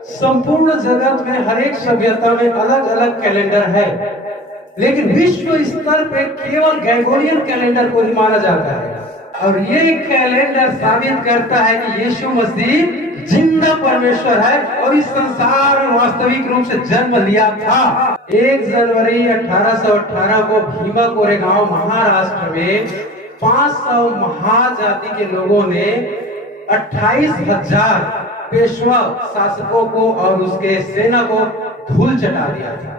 संपूर्ण जगत में हर एक सभ्यता में अलग अलग कैलेंडर है, लेकिन विश्व स्तर पे केवल ग्रेगोरियन कैलेंडर को ही माना जाता है। और ये कैलेंडर साबित करता है कि यीशु मसीह जिंदा परमेश्वर है और इस संसार में वास्तविक रूप से जन्म लिया था। 1 जनवरी 1818 को भीमा कोरेगांव महाराष्ट्र में 500 महाजाति के लोगों ने 28,000 पेशवा शासकों को और उसके सेना को धूल चटा दिया था।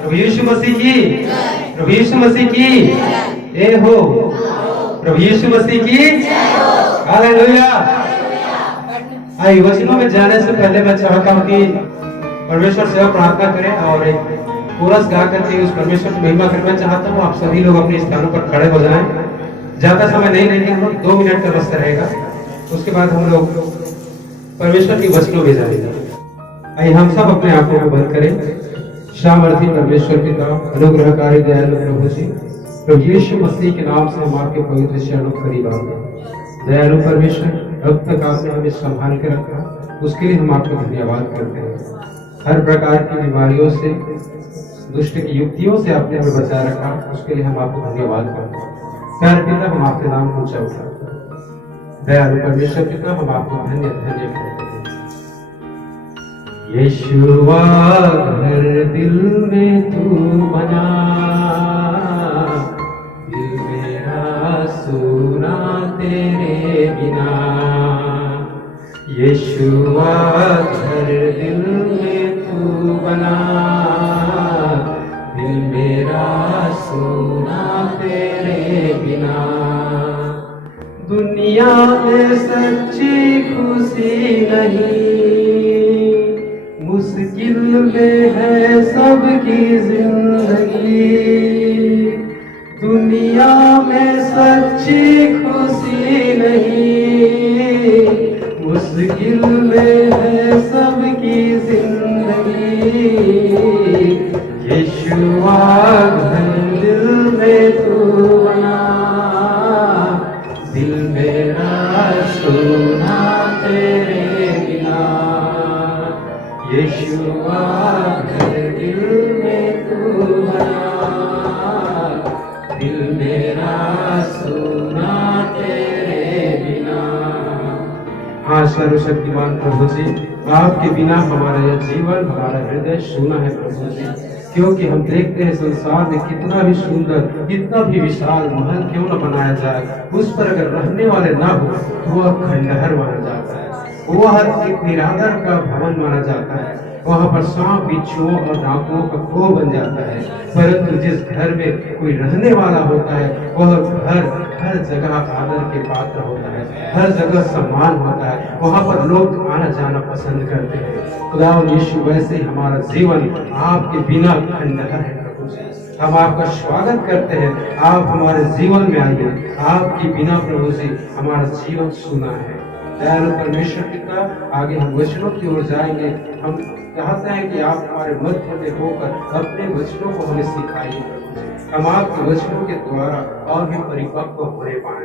प्रभु यीशु मसीह की, प्रभु यीशु मसीह की ए हो, प्रभु यीशु मसीह की हालेलुया। आइए वचनों में जाने से पहले मैं चाहता हूँ कि परमेश्वर से प्रार्थना करें और एक कोरस गा करके उस परमेश्वर की महिमा करना चाहता हूँ। आप सभी लोग अपने स्थानों पर खड़े हो जाएं। ज्यादा समय नहीं लेंगे हम लोग, 2 मिनट का बस रहेगा। उसके बाद हम लोग परमेश्वर की वचनों में जाएंगे। आइए हम सब अपने आंखों को बंद करें। सामर्थी परमेश्वर पिता, अनुग्रहकारी दयालु प्रभु जी, प्रभु यीशु मसीह के नाम से हम आपके पवित्र चरणों के करीब आते हैं। दयालु परमेश्वर, अब तक आपने हमें संभाल के रखा, उसके लिए हम आपको धन्यवाद करते हैं। हर प्रकार की बीमारियों से, दुष्ट की युक्तियों से आपने हमें बचा रखा, उसके लिए हम आपको धन्यवाद करते हैं। प्यारे पिता, हम आपके नाम को ऊंचा उठाते हैं। दयालु परमेश्वर पिता, हम आपको धन्य धन्य करते हैं। यीशुआ घर दिल में तू बना, दिल मेरा सुना तेरे बिना। यीशुआ घर दिल में तू बना, दिल मेरा सुना तेरे बिना। दुनिया में सच्ची खुशी नहीं, मुश्किल में है सबकी जिंदगी। दुनिया में सच्ची खुशी नहीं, मुश्किल में है सबकी जिंदगी। यीशुआ घर दिल में तू बना, दिल मेरा सुना तेरे बिना। यीशुआ घर दिल में तू बना, दिल मेरा सुना तेरे बिना। हाँ सर्वशक्तिमान प्रभु जी, आपके बिना हमारा यह जीवन, हमारा हृदय सूना है प्रभु जी। क्योंकि हम देखते हैं संसार में कितना भी सुंदर, कितना भी विशाल महल क्यों न बनाया जाए, उस पर अगर रहने वाले ना हो तो वह खंडहर माना जाता है, वह एक निरादर का भवन माना जाता है, वहाँ पर सांप, बिच्छुओं और डाकुओं का खो बन जाता है। परंतु जिस घर में कोई रहने वाला होता है, वह घर हर जगह आदर के पात्र होता है, हर जगह सम्मान होता है, वहाँ पर लोग आना जाना पसंद करते हैं। खुदा और यीशु, वैसे ही हमारा जीवन आपके बिना खंडहर है प्रभु जी। हम आपका स्वागत करते हैं, आप हमारे जीवन में आइए। आपके बिना प्रभु जी हमारा जीवन सूना है। दयालु परमेश्वर पिता, आगे हम वचनों की ओर जाएंगे। हम चाहते हैं कि आप हमारे मध्य में होकर अपने वचनों को हमें सिखाइए। हम आपके वचनों के द्वारा और भी परिपक्व होने पाए।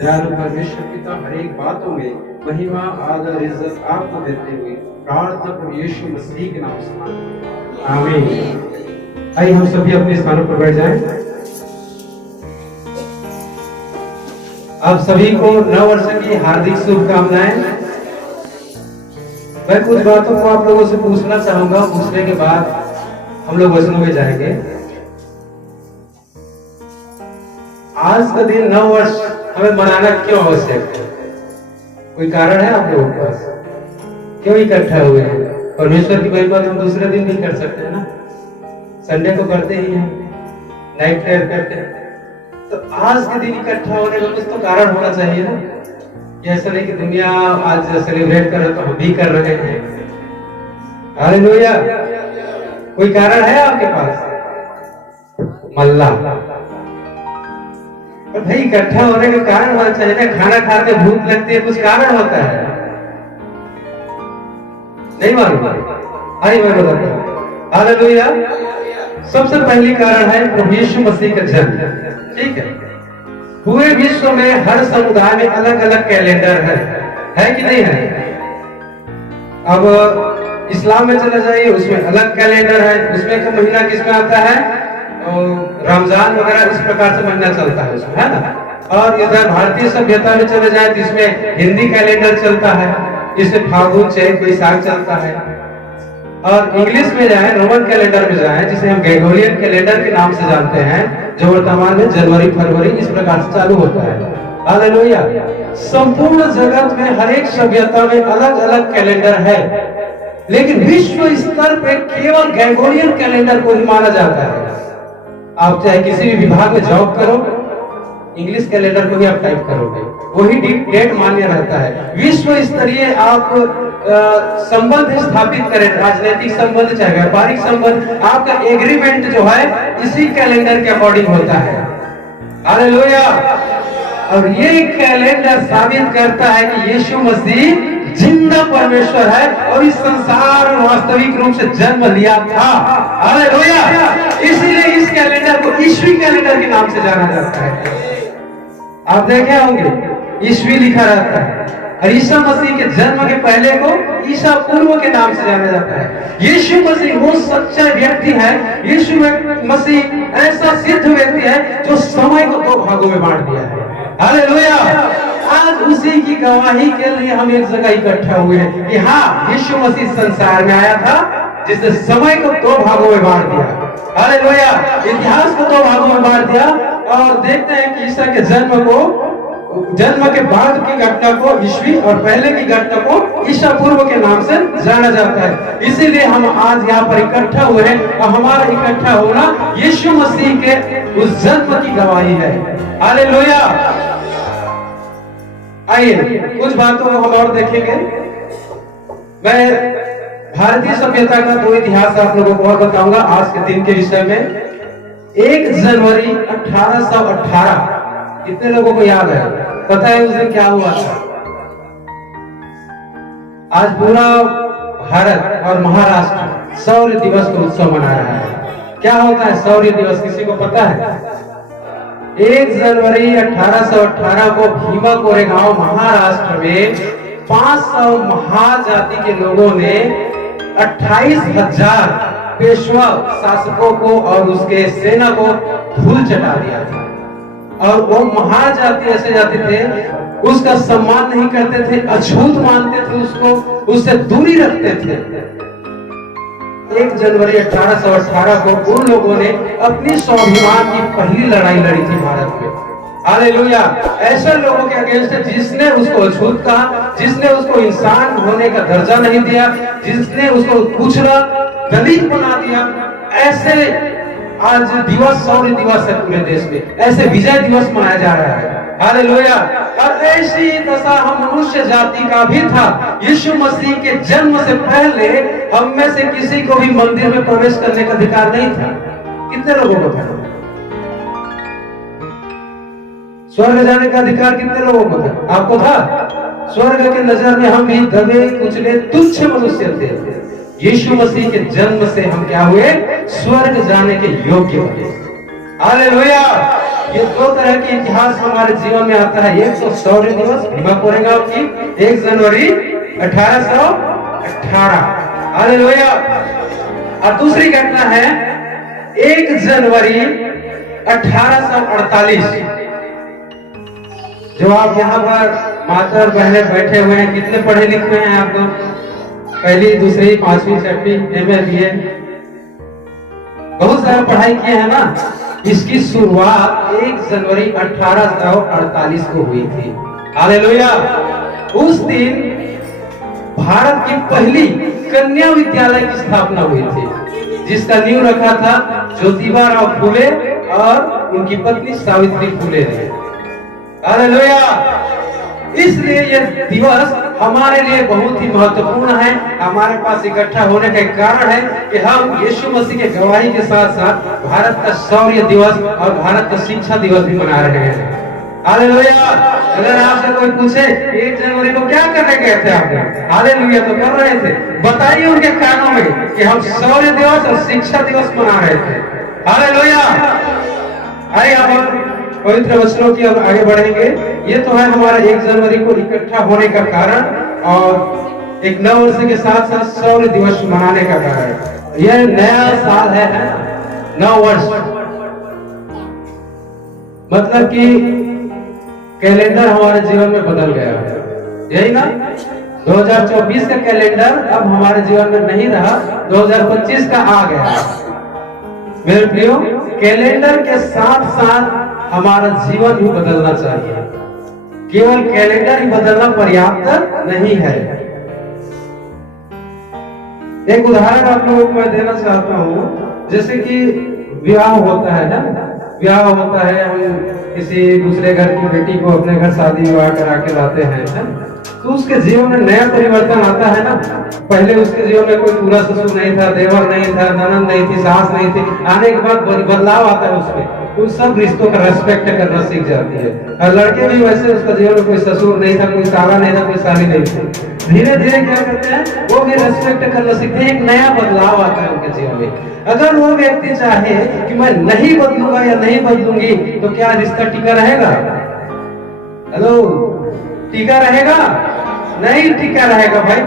दयालु परमेश्वर पिता, हर एक बातों में महिमा, आदर, इज्जत आपको देते हुए प्रार्थना प्रभु यीशु मसीह के नाम से आमीन। आइए हम सभी अपने स्थानों पर बैठ जाएं। आप सभी को नव वर्ष की हार्दिक शुभकामनाएं। मैं कुछ बातों को आप लोगों से पूछना चाहूंगा, पूछने के बाद हम लोग वचनों में जाएंगे। आज का दिन नव वर्ष हमें मनाना क्यों आवश्यक है? कोई कारण है आप लोगों के पास? क्यों इकट्ठा हुए हैं? परमेश्वर की महिमा तो हम दूसरे दिन भी कर सकते हैं ना, संडे को करते ही हैं, नाइट प्रेयर करते हैं। तो आज के दिन इकट्ठा होने का कुछ तो कारण होना चाहिए ना। ऐसा नहीं कि दुनिया आज सेलिब्रेट कर रहे तो हम भी कर रहे हैं। हालेलुया। कोई कारण है आपके पास? मल्ला। और भाई इकट्ठा होने का कारण होना चाहिए ना। खाना खाते भूख लगती है, कुछ कारण होता है, नहीं मालूम? आइए मैं बताता हूँ। हालेलुया। सबसे पहली कारण है प्रभु यीशु मसीह का जन्म। ठीक है, पूरे विश्व में हर समुदाय में अलग अलग कैलेंडर है कि नहीं है? अब इस्लाम में चला जाइए, उसमें अलग कैलेंडर है, उसमें का महीना किसमें आता है, रमजान वगैरह इस प्रकार से महीना चलता है उसमें, है ना। और इधर भारतीय सभ्यता में चले जाए तो इसमें हिंदी कैलेंडर चलता है, इसमें फागुन चैत बैसाख चलता है। और इंग्लिश में जाए, रोमन कैलेंडर में जाए, जिसे हम ग्रेगोरियन कैलेंडर के नाम से जानते हैं, जो वर्तमान में जनवरी फरवरी इस प्रकार से चालू होता है। हालेलुया। संपूर्ण जगत में हर एक सभ्यता में अलग अलग कैलेंडर है, लेकिन विश्व स्तर पे केवल ग्रेगोरियन कैलेंडर को ही माना जाता है। आप चाहे किसी भी विभाग में जॉब करो, इंग्लिश कैलेंडर को ही आप टाइप करोगे, वही डेट मान्य रहता है। विश्व स्तरीय आप संबंध स्थापित करें, राजनीतिक संबंध चाहे व्यापारिक संबंध, आपका एग्रीमेंट जो है इसी कैलेंडर के अकॉर्डिंग होता है। हालेलुया। और ये कैलेंडर साबित करता है कि यीशु मसीह जिंदा परमेश्वर है और इस संसार में वास्तविक रूप से जन्म लिया था। हालेलुया। इसीलिए इस कैलेंडर को ईस्वी कैलेंडर के नाम से जाना जाता है। आप देखे होंगे ईस्वी लिखा रहता है, और ईसा मसीह के जन्म के पहले को ईसा पूर्व के नाम से जाना जाता है। यीशु मसीह वो सच्चा व्यक्ति है, यीशु मसीह ऐसा सिद्ध व्यक्ति है जो समय को दो भागों में बांट दिया है। हालेलुया। आज उसी की गवाही के लिए हम एक जगह इकट्ठा हुए हैं कि हाँ, यीशु मसीह संसार में आया था जिसने समय को दो भागों में बांट दिया। हालेलुया। इतिहास को दो भागों में बांट दिया, और देखते हैं कि ईसा के जन्म के बाद की घटना को ईस्वी और पहले की घटना को ईसा पूर्व के नाम से जाना जाता है। इसीलिए हम आज यहाँ पर इकट्ठा हुए हैं, और हमारा इकट्ठा होना यीशु मसीह के उस जन्म की गवाही है। हालेलुया। आइए कुछ बातों को हम और देखेंगे। मैं भारतीय सभ्यता का दो इतिहास आप लोगों को और बताऊंगा आज के दिन के विषय में। 1 जनवरी 1818, कितने लोगों को याद है? पता है उस दिन क्या हुआ था? आज पूरा भारत और महाराष्ट्र शौर्य दिवस का उत्सव मना रहा है। क्या होता है शौर्य दिवस, किसी को पता है? 1 जनवरी 1818 को भीमा कोरेगांव महाराष्ट्र में 500 महाजाति के लोगों ने 28,000 पेशवा शासकों को और उसके सेना को धूल चटा दिया था। और वो महाजाति ऐसे जाते थे, उसका सम्मान नहीं करते थे, अछूत मानते थे उसको, उससे दूरी रखते थे। 1 जनवरी 1818 को उन लोगों ने अपनी स्वाभिमान की पहली लड़ाई लड़ी थी भारत में। हालेलुया। ऐसे लोगों के अगेंस्ट जिसने उसको अछूत कहा, जिसने उसको इंसान होने का दर्जा नहीं दिया, जिसने उसको कुचला दलित बना दिया, ऐसे आज दिवस शौर्य दिवस है पूरे देश में, ऐसे विजय दिवस मनाया जा रहा है। हालेलुया। और ऐसी दशा हम मनुष्य जाति का भी था। यीशु मसीह के जन्म से पहले हम में से किसी को भी मंदिर में प्रवेश करने का अधिकार नहीं था। कितने लोगों को था? स्वर्ग जाने का अधिकार कितने लोगों को था? आपको था? स्वर्ग के नजर में हम भी दबे कुचले तुच्छ मनुष्य थे। यीशु मसीह के जन्म से हम क्या हुए? स्वर्ग जाने के योग्य हुए। हालेलुया। ये दो तरह के इतिहास हमारे जीवन में आता है। एक तो शौर्य दिवस भीमा कोरेगांव की 1 जनवरी 1818। हालेलुया। और दूसरी घटना है 1 जनवरी 1848। जो आप यहाँ पर माता और बहने बैठे हुए हैं, कितने पढ़े लिखे हैं आप लोग? पहली, दूसरी, 5वीं, 6वीं, MA, BA, बहुत सारा पढ़ाई किए हैं ना। इसकी शुरुआत 1 जनवरी 1848 को हुई थी। हालेलुया। उस दिन भारत की पहली कन्या विद्यालय की स्थापना हुई थी, जिसका नींव रखा था ज्योतिबा राव फुले और उनकी पत्नी सावित्री फुले ने। हालेलुया। इसलिए यह दिवस हमारे लिए बहुत ही महत्वपूर्ण है। हमारे पास इकट्ठा होने का कारण है कि हम यीशु मसीह के गवाही के साथ साथ भारत का शौर्य दिवस और भारत का शिक्षा दिवस भी मना रहे हैं। हालेलुया। अगर आपसे कोई पूछे 1 जनवरी को क्या करने गए थे आपने, हालेलुया तो कर रहे थे, बताइए उनके कानों में कि हम शौर्य दिवस और शिक्षा दिवस मना रहे थे। हालेलुया। आइए अब पवित्र वचनों की ओर आगे बढ़ेंगे। ये तो है हमारा 1 जनवरी को इकट्ठा होने का कारण और एक नव वर्ष के साथ साथ शौर्य दिवस मनाने का कारण। यह नया साल है, नव वर्ष, मतलब कि कैलेंडर हमारे जीवन में बदल गया है, यही ना। 2024 का कैलेंडर अब हमारे जीवन में नहीं रहा, 2025 का आ गया। मेरे प्रियो, कैलेंडर के साथ साथ हमारा जीवन भी बदलना चाहिए। केवल कैलेंडर ही बदलना पर्याप्त नहीं है। एक उदाहरण आप लोगों को मैं देना चाहता हूँ। जैसे कि विवाह होता है ना, विवाह होता है, हम किसी दूसरे घर की बेटी को अपने घर शादी विवाह करा के लाते हैं, तो उसके जीवन में नया परिवर्तन आता है ना। पहले उसके जीवन में कोई पूरा ससुर नहीं था, देवर नहीं था, ननद नहीं थी, सास नहीं थी। आने के बाद बदलाव आता है उसमें, तो सब रिश्तों का रेस्पेक्ट करना सीख जाती है। और लड़के भी वैसे, उसका जीवन में कोई ससुर नहीं था, कोई साला नहीं था, कोई साली नहीं थी। धीरे धीरे क्या करते हैं, वो भी रेस्पेक्ट करना सीखते हैं। एक नया बदलाव आता है उनके जीवन में। अगर वो व्यक्ति चाहे कि मैं नहीं बदलूंगा या नहीं बदलूंगी, तो क्या रिश्ता टिका रहेगा? हेलो, टिका रहेगा? नहीं टिका रहेगा भाई।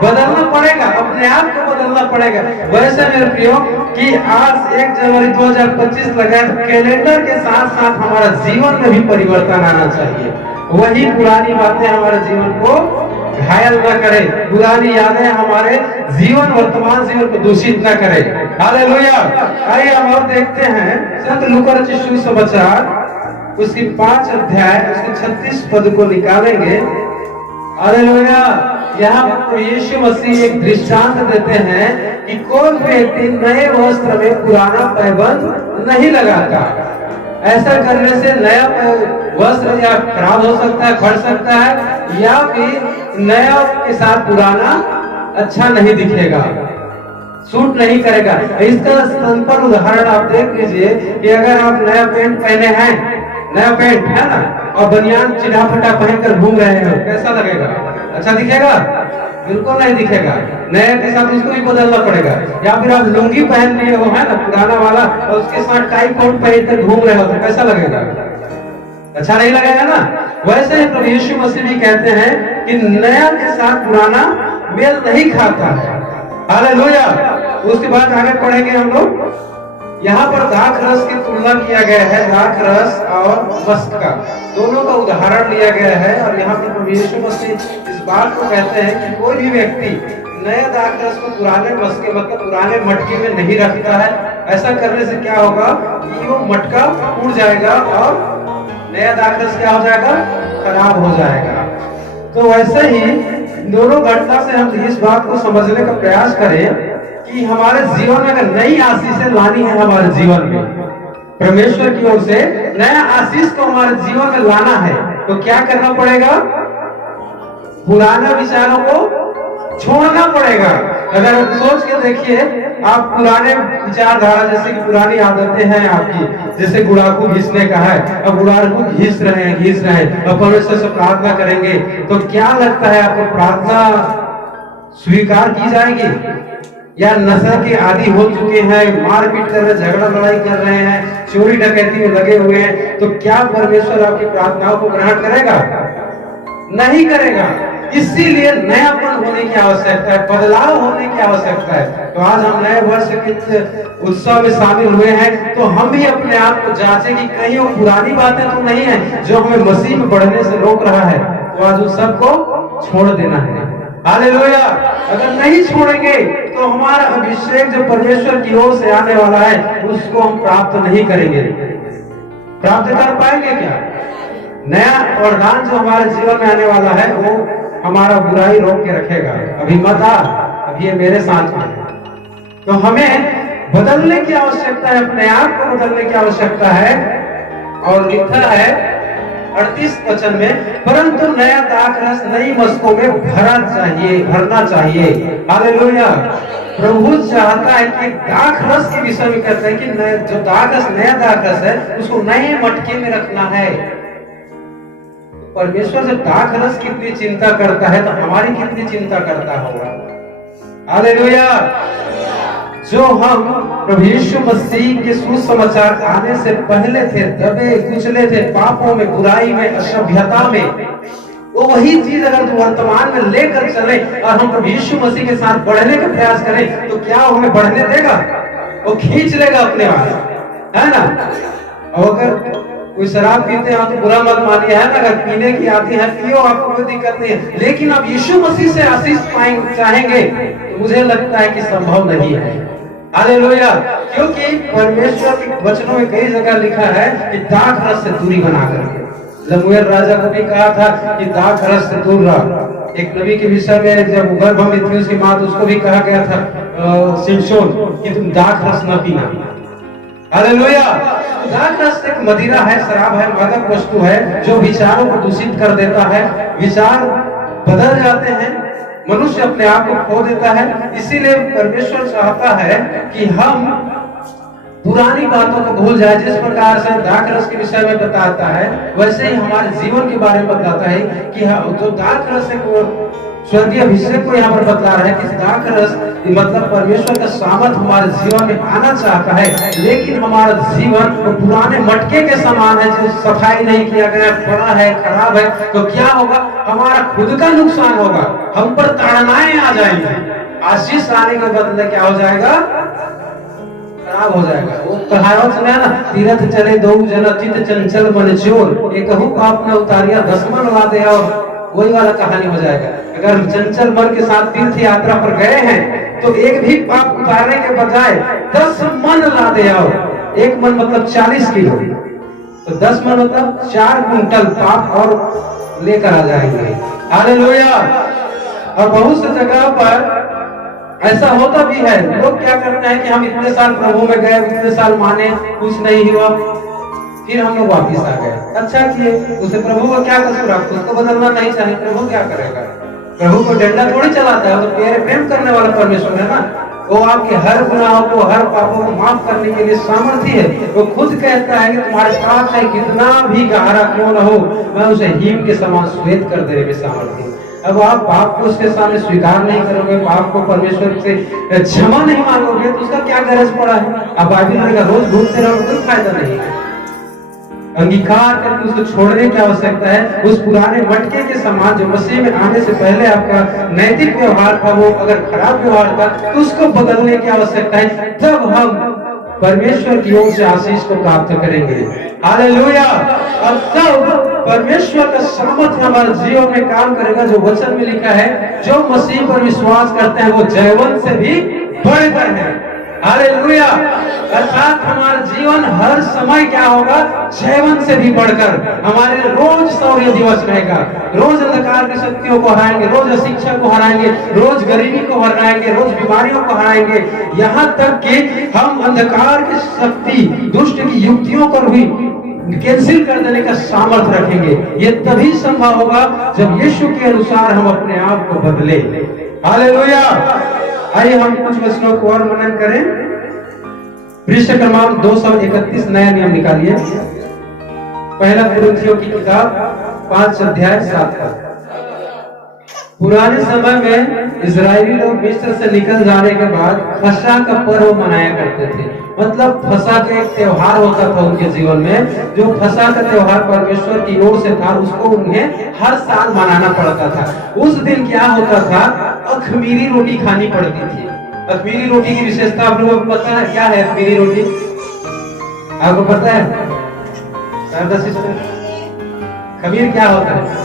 बदलना पड़ेगा, अपने आप को बदलना पड़ेगा। वैसे मेरे प्रियो कि आज 1 जनवरी 2025 लगा, कैलेंडर के साथ साथ हमारा जीवन में भी परिवर्तन आना चाहिए। वही पुरानी बातें हमारे जीवन को घायल न करे, पुरानी यादें हमारे जीवन, वर्तमान जीवन को दूषित न करे। हालेलुया। आइए हम और देखते हैं संत लूका रचित सुसमाचार, उसकी 5 अध्याय, उसके 36 पद को निकालेंगे। हालेलुया। यहाँ पर यीशु मसीह एक दृष्टांत देते हैं कि कोई व्यक्ति नए वस्त्र में पुराना पैबंद नहीं लगाता। ऐसा करने से नया वस्त्र या खराब हो सकता है, फट सकता है, या फिर नया के साथ पुराना अच्छा नहीं दिखेगा, सूट नहीं करेगा। इसका सिंपल उदाहरण आप देख लीजिए कि अगर आप नया पैंट पहने हैं, नया पैंट है ना, और बनियान चिढ़ा फटा पहनकर घूम रहे हो, कैसा लगेगा? अच्छा दिखेगा? बिल्कुल नहीं दिखेगा। नए के साथ उसको भी बदलना पड़ेगा। या फिर आप लुंगी पहन लिए हो, है ना, पुराना वाला, और उसके साथ टाई कोट पहनकर घूम रहे हो, तो कैसा लगेगा? अच्छा नहीं लगेगा ना। वैसे ही प्रभु यीशु मसीह भी कहते हैं कि नया के साथ पुराना मेल नहीं खाता है। हालेलुया। उसके बाद आगे पढ़ेंगे हम लोग। यहाँ पर दाख रस की तुलना किया गया है, दाख रस और मस्क का, दोनों का उदाहरण लिया गया है। और यहाँ पर प्रभु यीशु मसीह इस बात को कहते हैं कि कोई भी व्यक्ति नया दाख रस को पुराने मस्के, मतलब पुराने मटके में नहीं रखता है। ऐसा करने से क्या होगा कि वो मटका टूट जाएगा और नया दाख रस क्या हो जाएगा? खराब हो जाएगा। तो वैसे ही दोनों घटना से हम इस बात को समझने का प्रयास करें कि हमारे जीवन में अगर नई आशीषें लानी है, हमारे जीवन में परमेश्वर की ओर से नया आशीष को हमारे जीवन में लाना है, तो क्या करना पड़ेगा? पुराने विचारों को छोड़ना पड़ेगा। अगर आप सोच के देखिए, आप पुराने विचारधारा, जैसे कि पुरानी आदतें हैं आपकी, जैसे गुड़ाकू घिसने का है, अब गुड़ाकू घिस रहे हैं, अब परमेश्वर से प्रार्थना करेंगे, तो क्या लगता है आपको प्रार्थना स्वीकार की जाएगी? या नशा के आदि हो चुके हैं, मारपीट कर रहे, झगड़ा लड़ाई कर रहे हैं, चोरी डकैती में लगे हुए हैं, तो क्या परमेश्वर आपकी प्रार्थनाओं को ग्रहण करेगा? नहीं करेगा। इसीलिए नयापन होने की आवश्यकता है, बदलाव होने की आवश्यकता है। तो आज हम नए वर्ष के उत्सव में शामिल हुए हैं, तो हम भी अपने आप को जांचें कि कहीं वो पुरानी बातें तो नहीं है जो हमें मसीह में बढ़ने से रोक रहा है। तो आज उस सबको छोड़ देना है। हालेलुया। अगर नहीं छोड़ेंगे तो हमारा अभिषेक जो परमेश्वर की ओर से आने वाला है, उसको हम प्राप्त नहीं करेंगे। प्राप्त कर पाएंगे क्या? नया वरदान जो हमारे जीवन में आने वाला है, वो हमारा बुराई रोक के रखेगा। अभी मत आ, अभी ये मेरे साथ में। तो हमें बदलने की आवश्यकता है, अपने आप को बदलने की आवश्यकता है। और लिखा है 38 वचन में, परंतु नया दाख रस नई मस्कों में भरना चाहिए। हालेलुया। प्रभु चाहता है कि दाख रस के विषय में कहते हैं कि जो दाख रस, नया दाख रस है, उसको नए मटके में रखना है। परमेश्वर जब दाख रस की इतनी चिंता करता है तो हमारी कितनी चिंता करता होगा। हालेलुया। जो हम प्रभु यीशु मसीह के सुसमाचार आने से पहले थे, दबे कुचले थे पापों में, बुराई में, असभ्यता में, वो वही चीज अगर वर्तमान में लेकर चले और हम प्रभु यीशु मसीह के साथ बढ़ने का प्रयास करें तो क्या वो हमें बढ़ने देगा? वो खींच लेगा अपने पास, है ना। और अगर कोई शराब पीते हैं तो बुरा मत मानिए, है ना। अगर पीने की आती है पियो, आपको कोई दिक्कत नहीं है, लेकिन आप यीशु मसीह से आशीष पाएंगे चाहेंगे तो मुझे लगता है कि संभव नहीं है। हालेलुया। क्योंकि परमेश्वर के वचनों में कई जगह लिखा है कि दाख रस से दूरी बना करके। लमुएल राजा को भी कहा था कि दाख रस से दूर रह। एक नबी के विषय में जब गर्भ में थी उसके बाद उसको भी कहा गया था शिमशोन कि तुम दाख रस न पीना। हालेलुया। दाख रस एक मदिरा है, शराब है, मादक वस्तु है जो विचारों को दूषित कर देता है। विचार बदल जाते हैं, मनुष्य अपने आप को खो देता है। इसीलिए परमेश्वर चाहता है कि हम पुरानी बातों को भूल जाए। जिस प्रकार से दाख रस के विषय में बताता है वैसे ही हमारे जीवन के बारे में बताता है कि जो दाख रस को स्वर्गीय अभिषेक को यहाँ पर बता रहा है कि दाख रस मतलब परमेश्वर का सामर्थ हमारे जीवन में आना चाहता है, लेकिन हमारा जीवन वो पुराने मटके के समान है जो सफाई नहीं किया गया, पड़ा है, खराब है, तो क्या होगा? हमारा खुद का नुकसान होगा, हम पर ताड़नाएं आ जाएंगी, आशीष आने के बदले क्या हो जाएगा? खराब हो जाएगा। वो कहावत सुना ना, तीरथ चले दो जना चित चंचल मन चोर, एक पाप न उतारिया 10 मन ला दे, और वही वाला कहानी हो जाएगा। अगर चंचल मन के साथ तीर्थ यात्रा पर गए हैं तो एक भी पाप उतारने के बजाय 10 मन ला दे आओ। 1 मन मतलब 40 किलो, तो 10 मन मतलब 4 कुंटल पाप और लेकर आ जाएंगे। हालेलुया। और बहुत सी जगह पर ऐसा होता भी है। लोग क्या करते हैं कि हम इतने साल प्रभु में गए, इतने साल माने, कुछ नहीं हुआ, फिर हम लोग वापिस आ गए। अच्छा किए, उसे प्रभु का क्या कसूर? आपको उसको बदलना नहीं चाहिए, प्रभु क्या करेगा? प्रभु को डंडा थोड़ी चलाता है, तो प्यारे प्रेम करने वाला परमेश्वर है ना। वो आपके हर गुनाहों को, हर पापों को माफ करने के लिए सामर्थ्य है। वो खुद कहता है कि तुम्हारे साथ है कितना भी गहरा क्यों न हो, मैं उसे हिम के समान श्वेत कर देने में सामर्थ्य हूँ। अब आप पाप को उसके सामने स्वीकार नहीं करोगे, पाप को परमेश्वर से क्षमा नहीं मांगोगे, तो उसका क्या गरज पड़ा है? अब बाइबल का रोज ढूंढते रहो, कोई फायदा नहीं है। अंगीकार करके उसको छोड़ने की आवश्यकता है। उस पुराने मटके के समान जो मसीह में आने से पहले आपका नैतिक व्यवहार था, वो अगर खराब व्यवहार था तो उसको बदलने की आवश्यकता है। तब हम परमेश्वर की ओर से आशीष को प्राप्त करेंगे। हालेलुया। और तब परमेश्वर का सामर्थ्य हमारे जीवन में काम करेगा। जो वचन में लिखा है, जो मसीह पर विश्वास करते हैं वो जयवंत से भी बढ़कर है। हालेलुया। अर्थात हमारा जीवन हर समय क्या होगा? जयवंत से भी बढ़कर। हमारे रोज शौर्य दिवस रहेगा, रोज अंधकार की शक्तियों को हराएंगे, रोज अशिक्षा को हराएंगे, रोज गरीबी को हराएंगे, रोज बीमारियों को हराएंगे, यहाँ तक कि हम अंधकार की शक्ति, दुष्ट की युक्तियों को भी कैंसिल कर देने का सामर्थ्य रखेंगे। ये तभी संभव होगा जब यीशु के अनुसार हम अपने आप को बदले। हालेलुया। आइए हम कुछ वचनों को और मनन करें। पृष्ठ क्रमांक 231 नया नियम निकालिए। पहला कुरिन्थियों की किताब 5 अध्याय 7 पद। पुराने समय में इजरायली लोग मिस्र से निकल जाने के बाद फसह का पर्व मनाया करते थे। मतलब फसह का एक त्योहार होता था उनके जीवन में। जो फसह का त्योहार परमेश्वर की ओर से था, उसको उन्हें हर साल मनाना पड़ता था। उस दिन क्या होता था? अखमीरी रोटी खानी पड़ती थी। अखमीरी रोटी की विशेषता आप लोगों को पता है? क्या है अखमीरी रोटी? आपको पता है? खमीर क्या होता है?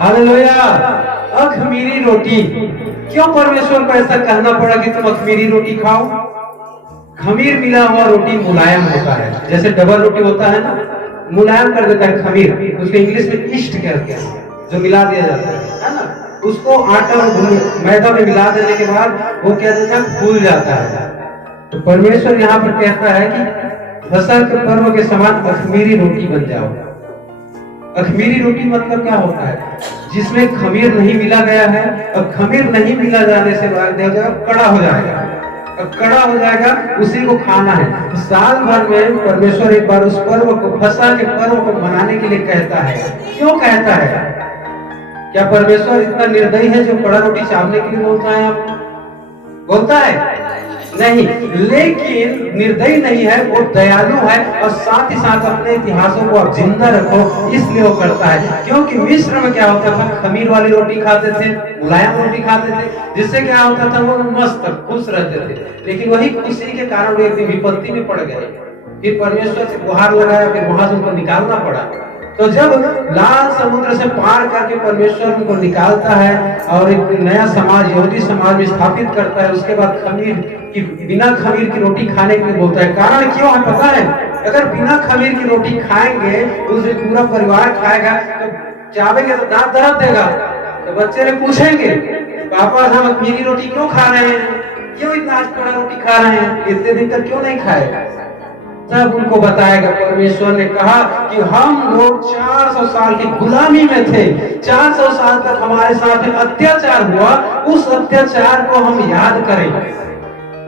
हालेलुया। अखमीरी रोटी। क्यों परमेश्वर को ऐसा कहना पड़ा कि तुम अखमीरी रोटी खाओ? खमीर मिला हुआ रोटी मुलायम होता है, जैसे डबल रोटी होता है ना, मुलायम कर देता है खमीर। उसको इंग्लिश में ईस्ट कहते हैं, जो मिला दिया जाता है ना। उसको आटा और मैदा में मिला देने के बाद वो क्या देता है? फूल जाता है। तो परमेश्वर यहाँ पर कहता है कि फसह के पर्व के समान अखमीरी रोटी बन जाओ। अखमीरी रोटी मतलब क्या होता है? जिसमें खमीर नहीं मिला गया है। अब खमीर नहीं मिला जाने से बाद कड़ा हो जाएगा। कड़ा हो जाएगा, उसी को खाना है। तो साल भर में परमेश्वर एक बार उस पर्व को, फसह के पर्व को मनाने के लिए कहता है। क्यों कहता है? क्या परमेश्वर इतना निर्दयी है जो कड़ा रोटी चावने के लिए बोलता है? आप बोलता है नहीं, लेकिन निर्दयी नहीं है, वो दयालु है और साथ ही साथ अपने इतिहासों को आप जिंदा रखो, इसलिए वो करता है। क्योंकि मिस्र में क्या होता था, खमीर वाली रोटी खाते थे, मुलायम रोटी खाते थे, जिससे क्या होता था, वो मस्त खुश रहते थे। लेकिन वही खुशी के कारण वो एक दिन विपत्ति में पड़ गए। फिर परमेश्वर से गुहार लगाया, फिर वहां से उनको निकालना पड़ा। तो जब लाल समुद्र से पार करके परमेश्वर उनको निकालता है और एक नया समाज, यहूदी समाज में स्थापित करता है, उसके बाद खमीर की, बिना खमीर की रोटी खाने के लिए बोलता है। कारण क्यों है पता है? अगर बिना खमीर की रोटी खाएंगे, उसे पूरा परिवार खाएगा, तो चावेंगे तो दांत दर्द देगा। तो बच्चे ने पूछेंगे, पापा हम खमीरी रोटी क्यों खा रहे हैं, क्यों इतना आज कड़ा रोटी खा रहे हैं, इतने दिन तक क्यों नहीं खाए? तब उनको बताएगा, परमेश्वर ने कहा कि हम लोग 400 साल की गुलामी में थे, 400 साल तक हमारे साथ अत्याचार हुआ, उस अत्याचार को हम याद करें।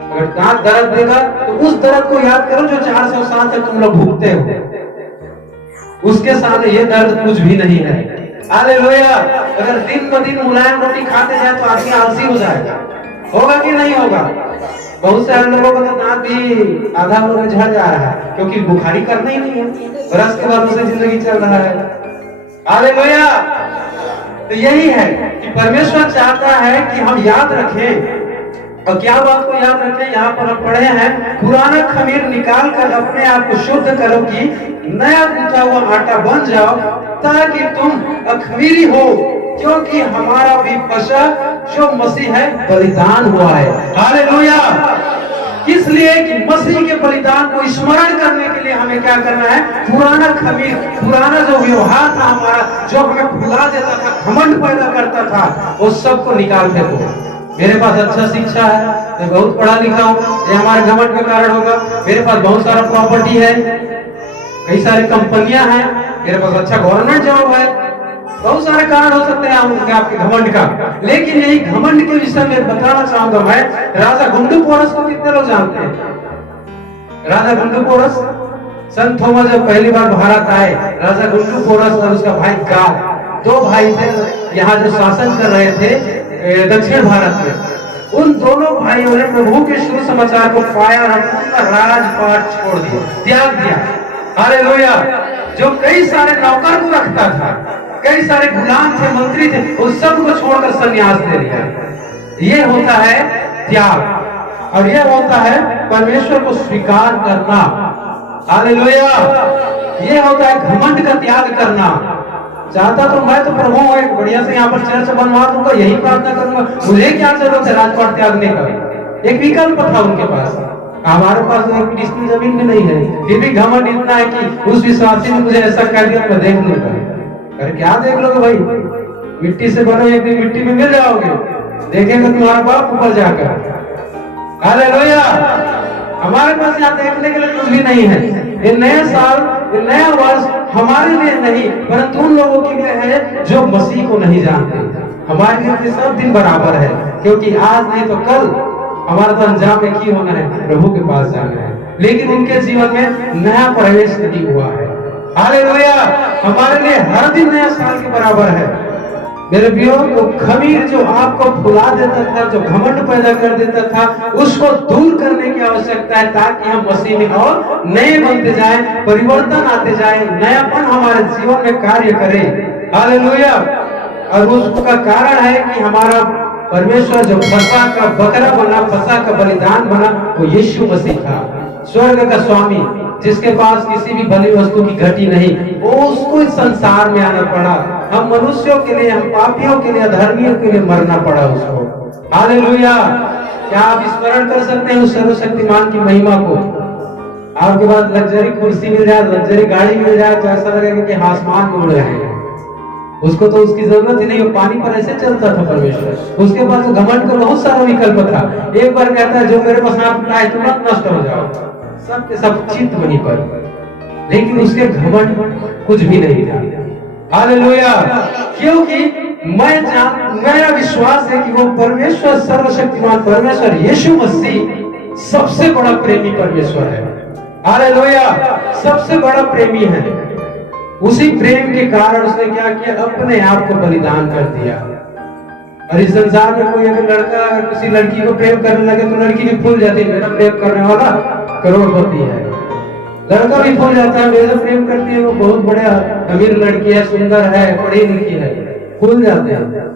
अगर दांत दर्द देगा तो उस दर्द को याद करो जो 400 साल तक तुम लोग भुगते हो। उसके सामने ये दर्द कुछ भी नहीं है। हालेलुया। अगर दिन ब दिन मुलायम रोटी खाते जाए तो आदमी आलसी हो जाएगा। होगा कि नहीं होगा? बहुत सारे लोगों का तो दांत भी आधा लोग में झड़ जा रहा है, क्योंकि बुखारी करना ही नहीं है, रस के बाद से जिंदगी चल रहा है। हालेलुया। तो यही है कि परमेश्वर चाहता है कि हम याद रखें। और क्या बात को याद रखें? यहाँ पर हम पढ़े हैं, पुराना खमीर निकाल कर अपने आप को शुद्ध करो कि नया गूंथा हुआ आटा बन जाओ, ताकि तुम अखमीरी हो, क्योंकि हमारा भी फसह जो मसीह है बलिदान हुआ है। हालेलुया। किस लिए? कि मसीह के बलिदान को स्मरण करने के लिए हमें क्या करना है? पुराना खमीर, पुराना जो व्यवहार था हमारा, जो हमें भुला देता था, घमंड पैदा करता था, वो सबको निकाल फेंको। मेरे पास अच्छा शिक्षा है, मैं बहुत पढ़ा लिखा हूँ, ये हमारे घमंड के कारण होगा। मेरे पास बहुत सारा प्रॉपर्टी है, कई सारी कंपनियां हैं, मेरे पास अच्छा गवर्नमेंट जॉब है, बहुत सारे कारण हो सकते हैं आपके घमंड का। लेकिन यही घमंड के विषय में बताना चाहूंगा मैं। राजा गुंडुपोरस को कितने लोग जानते हैं? राजा गुंडुपोरस, संत थोमा जब पहली बार भारत आए, राजा गुंडुपोरस और उसका भाई गाल, दो भाई थे यहाँ जो शासन कर रहे थे दक्षिण भारत में। उन दोनों भाइयों ने प्रभु के शुभ समाचार को पाया और अपना राजपाट छोड़ दिया, त्याग दिया। हालेलुया। जो कई सारे नौकर को रखता था, कई सारे गुलाम थे, मंत्री थे, उस सब को छोड़कर संन्यास दे दिया। ये होता है त्याग, और ये होता है परमेश्वर को स्वीकार करना। हालेलुया। ये होता है घमंड का त्याग करना। चाहता तो मैं तो प्रभु एक बढ़िया से यहाँ पर चर्च बनवा दूंगा, यही प्रार्थना करूंगा, मुझे क्या जरूरत है राजपाट त्यागने का? एक विकल्प था उनके पास। हमारे पास तो एक डिस्ट्रिक्ट जमीन में नहीं है, फिर भी घमंड इतना है कि उस विश्वासी ने मुझे ऐसा कह दिया, मैं देख लूंगा। अरे क्या देख लोगे भाई? मिट्टी से बनो, एक दिन मिट्टी में मिल जाओगे, देखेंगे तुम्हारा बाप ऊपर जाकर। हालेलुया। हमारे पास यहाँ देखने के लिए कुछ भी नहीं है। ये नया साल, ये नया वर्ष हमारे लिए नहीं, परंतु उन लोगों के लिए है जो मसीह को नहीं जानते। हमारे लिए सब दिन बराबर है, क्योंकि आज नहीं तो कल हमारा तो अंजाम एक ही होना है, प्रभु के पास जाना है। लेकिन उनके जीवन में नया प्रवेश नहीं हुआ है। हालेलुया। हमारे लिए हर दिन नया साल के बराबर है। मेरे प्रियो, तो खमीर जो आपको भुला देता था, जो घमंड पैदा कर देता था, उसको दूर करने की आवश्यकता है, ताकि हम मसीह में और नए बनते जाएं, परिवर्तन आते जाए, नयापन हमारे जीवन में कार्य करे। हालेलुया। और उसका कारण है कि हमारा परमेश्वर जो फसह का बकरा बना, फसह का बलिदान बना, वो यीशु मसीह था, स्वर्ग का स्वामी, जिसके पास किसी भी भली वस्तु की घटी नहीं, वो उसको इस संसार में आना पड़ा। हम मनुष्यों के लिए, हम पापियों के लिए, अधर्मियों के लिए मरना पड़ा उसको। हालेलुया। क्या आप स्मरण कर सकते हैं उस सर्वशक्तिमान की महिमा को? आपके पास लग्जरी कुर्सी मिल जाए, लग्जरी गाड़ी मिल जाए, तो ऐसा लगेगा कि आसमान में उड़ रहे हैं। उसको तो उसकी जरूरत ही नहीं, वो पानी पर ऐसे चलता था परमेश्वर। उसके पास घमंड का बहुत सारा विकल्प था। एक बार कहता है, जो मेरे पास हाथ उठाए तुम नष्ट हो जाओ, सब के सब चित्त वहीं पर। लेकिन उसके घमंड कुछ भी नहीं था। हालेलुया। क्योंकि मेरा विश्वास है कि वो परमेश्वर, सर्वशक्तिमान परमेश्वर यीशु मसीह सबसे बड़ा प्रेमी परमेश्वर है। हालेलुया, सबसे बड़ा प्रेमी है। उसी प्रेम के कारण उसने क्या किया, अपने आप को बलिदान कर दिया। और इस संसार में कोई अगर लड़का अगर किसी लड़की को प्रेम करने लगे तो लड़की भी भूल जाती है मेरा प्रेम करने वाला करोड़पति है। लड़का भी भूल जाता है मेरा प्रेम करती है वो बहुत बड़ा अमीर लड़की है, सुंदर है, पढ़ी लिखी है, भूल जाते हैं।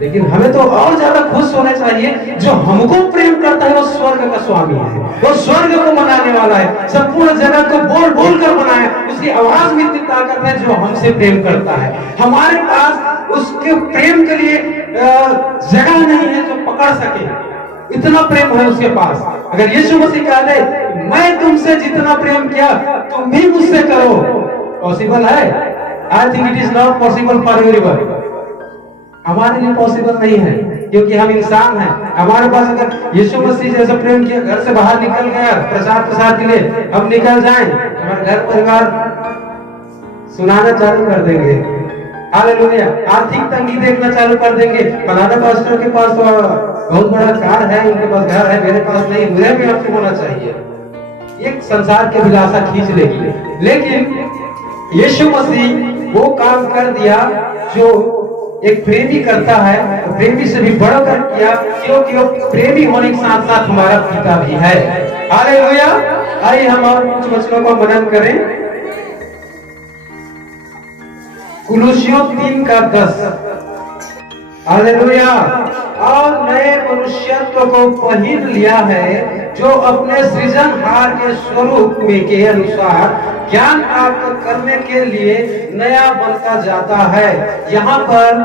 लेकिन हमें तो और ज्यादा खुश होना चाहिए, जो हमको प्रेम करता है वो स्वर्ग का स्वामी है, वो स्वर्ग को बनाने वाला है, संपूर्ण जगत को बोल बोल कर बनाया। उसकी आवाज में इतनी ताकत है जो हमसे प्रेम करता है। हमारे पास उसके प्रेम के लिए जगह नहीं है जो पकड़ सके, इतना प्रेम है उसके पास। अगर यीशु मसीह कह दे मैं तुमसे जितना प्रेम किया तुम भी मुझसे करो, पॉसिबल है? I think it is not possible for everyone. हमारे लिए पॉसिबल नहीं है क्योंकि हम इंसान हैं। हमारे पास अगर यीशु मसीह जैसा प्रेम किया, घर से बाहर निकल गया प्रसाद के लिए, हम निकल जाएं, हमारे घर परिवार सुनाना चालू कर देंगे। हालेलुया, आर्थिक तंगी देखना चालू कर देंगे। फलाना पास्टर के पास तो बहुत बड़ा कार है, उनके पास घर है, मेरे पास नहीं, मुझे भी आपको होना चाहिए। एक संसार की अभिलाषा खींच लेगी। लेकिन यीशु मसीह वो काम कर दिया जो एक प्रेमी करता है, प्रेमी से भी बढ़कर किया, क्योंकि वो प्रेमी होने के साथ साथ हमारा पिता भी है। हालेलुया, आइए हम और कुछ वचनों को मनन करें। कुलुसियों 3:10। हालेलुया, और नए मनुष्यत्व को पहन लिया है जो अपने सृजनहार के स्वरूप में के अनुसार ज्ञान प्राप्त करने के लिए नया बनता जाता है। यहाँ पर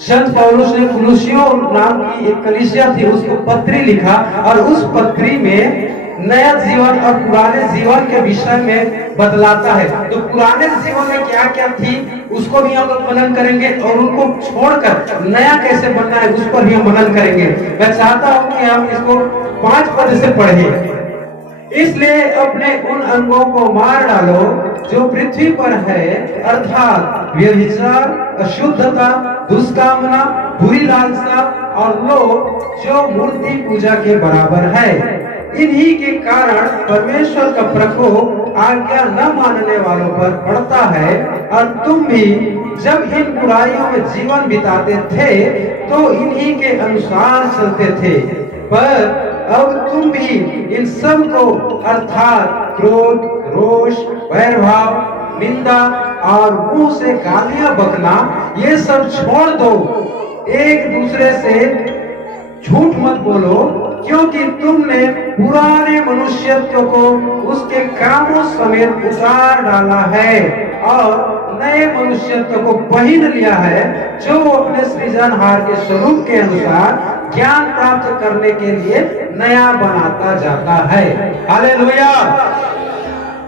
संत पौलुस ने कुलुसियों नाम की एक कलीसिया थी, उसको पत्री लिखा और उस पत्री में नया जीवन और पुराने जीवन के विषय में बतलाता है। तो पुराने जीवन में क्या क्या थी उसको भी हम लोग मनन करेंगे और उनको छोड़कर नया कैसे बनना है उस पर भी हम मनन करेंगे। मैं चाहता हूं कि हम इसको 5 पद से पढ़ें। इसलिए अपने उन अंगों को मार डालो जो पृथ्वी पर है, अर्थात व्यभिचार, अशुद्धता, दुष्कामना, बुरी लालसा और लोभ जो मूर्ति पूजा के बराबर है। इन्हीं के कारण परमेश्वर का प्रकोप आज्ञा न मानने वालों पर पड़ता है। और तुम भी जब इन बुराइयों में जीवन बिताते थे तो इन्हीं के अनुसार चलते थे, पर अब तुम भी इन सब को अर्थात क्रोध, रोष, वैरभाव, निंदा और मुंह से गालियां बकना ये सब छोड़ दो। एक दूसरे से झूठ मत बोलो, क्योंकि तुमने पुराने मनुष्यत्व को उसके कामों समेत उतार डाला है और नए मनुष्यत्व को पहन लिया है जो अपने सृजनहार के स्वरूप के अनुसार ज्ञान प्राप्त करने के लिए नया बनाता जाता है। हालेलुया,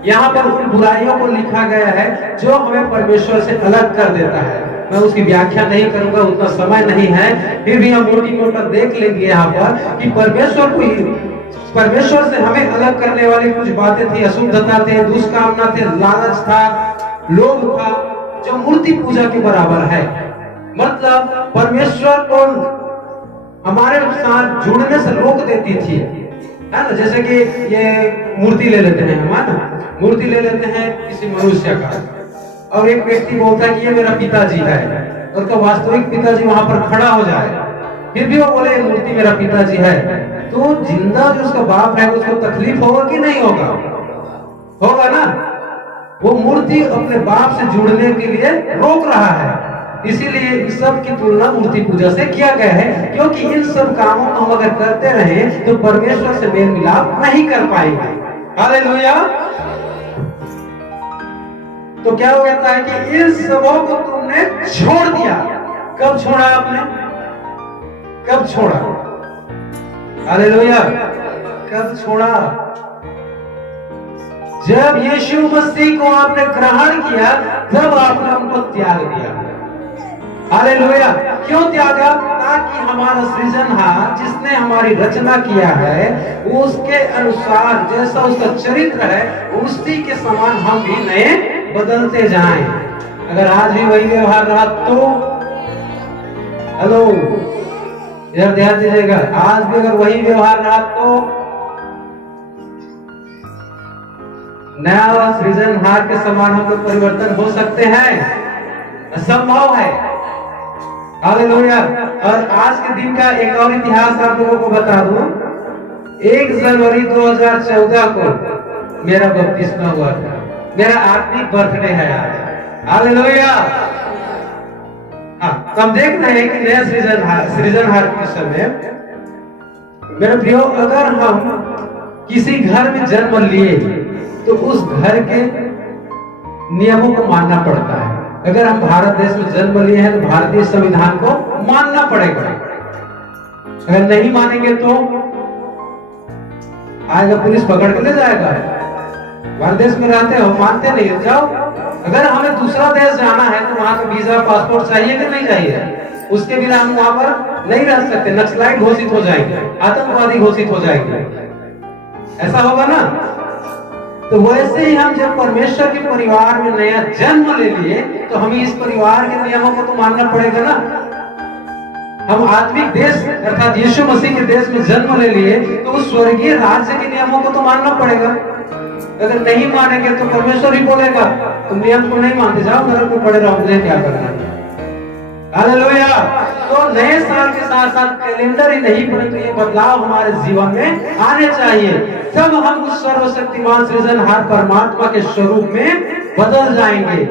यहाँ पर उन बुराइयों को लिखा गया है जो हमें परमेश्वर से अलग कर देता है। मैं उसकी व्याख्या नहीं करूंगा, उतना समय नहीं है, फिर भी हम मोटी मोटा देख लेंगे यहाँ पर कि परमेश्वर से हमें अलग करने वाली कुछ बातें थी। अशुद्धता थे, दुष्कामना थे, लालच था, लोभ था जो मूर्ति पूजा के बराबर है। मतलब परमेश्वर को हमारे साथ जुड़ने से रोक देती थी, है ना। जैसे कि ये मूर्ति ले लेते हैं, हम है ना, मूर्ति ले लेते हैं किसी मनुष्य का और एक व्यक्ति बोलता है कि ये मेरा पिताजी है, और तो वास्तविक पिताजी वहां पर खड़ा हो जाए, फिर भी वो बोले मूर्ति मेरा पिताजी है, तो जिंदा जो उसका बाप है उसको तकलीफ होगा कि नहीं होगा? होगा ना। वो मूर्ति अपने बाप से जुड़ने के लिए रोक रहा है। इसीलिए इन सब की तुलना मूर्ति पूजा से किया गया है, क्योंकि इन सब कामों को हम अगर करते रहे तो परमेश्वर से मेल मिलाप नहीं कर पाएंगे। हालेलुया। तो क्या हो जाता है कि इन सबों को तुमने छोड़ दिया। कब छोड़ा आपने? कब छोड़ा? हालेलुया, कब छोड़ा? जब यीशु मसीह को आपने ग्रहण किया तब आपने उनको त्याग दिया। हालेलुया। क्यों त्यागा? ताकि हमारा सृजनहार जिसने हमारी रचना किया है उसके अनुसार जैसा उसका चरित्र है उसी के समान हम भी नए बदलते जाएं। अगर आज भी वही व्यवहार रहा तो हेलो, इधर ध्यान दीजिएगा, आज भी अगर वही व्यवहार रहा तो नया सृजनहार के समान हम लोग परिवर्तन हो सकते हैं, संभव है। हालेलुया। और आज के दिन का एक और इतिहास आप लोगों को बता दूं, 1 जनवरी 2014 को मेरा बपतिस्मा हुआ था, मेरा आत्मिक बर्थडे है आज। हालेलुया। हाँ, तो हम देख रहे हैं कि नया सृजनहार के समय मेरे प्रियो, अगर हम किसी घर में जन्म लिए तो उस घर के नियमों को मानना पड़ता है। अगर हम भारत देश में जन्म लिए हैं तो भारतीय संविधान को मानना पड़ेगा। अगर नहीं मानेंगे तो आएगा पुलिस पकड़ के ले जाएगा। भारत देश में रहते हो, मानते नहीं, जाओ। अगर हमें दूसरा देश जाना है तो वहां का वीजा पासपोर्ट चाहिए कि नहीं चाहिए? उसके बिना हम वहां पर नहीं रह सकते, नक्सलाइट घोषित हो जाएंगे, आतंकवादी घोषित हो जाएंगे, ऐसा होगा ना। तो वैसे ही हम जब परमेश्वर के परिवार में नया जन्म ले लिए तो हमें इस परिवार के नियमों को तो मानना पड़ेगा ना। हम आत्मिक देश अर्थात यीशु मसीह के देश में जन्म ले लिए तो उस स्वर्गीय राज्य के नियमों को तो मानना पड़ेगा। अगर नहीं मानेंगे तो परमेश्वर ही बोलेगा तुम नियम को नहीं मानते, जाओ नरक में पड़े रहो, मुझे क्या करना है। हालेलुया। तो नए साल के साथ साथ कैलेंडर ही नहीं परंतु ये बदलाव हमारे जीवन में आने चाहिए, तब हम उस सर्वशक्तिमान सृजनहार परमात्मा के स्वरूप में बदल जाएंगे।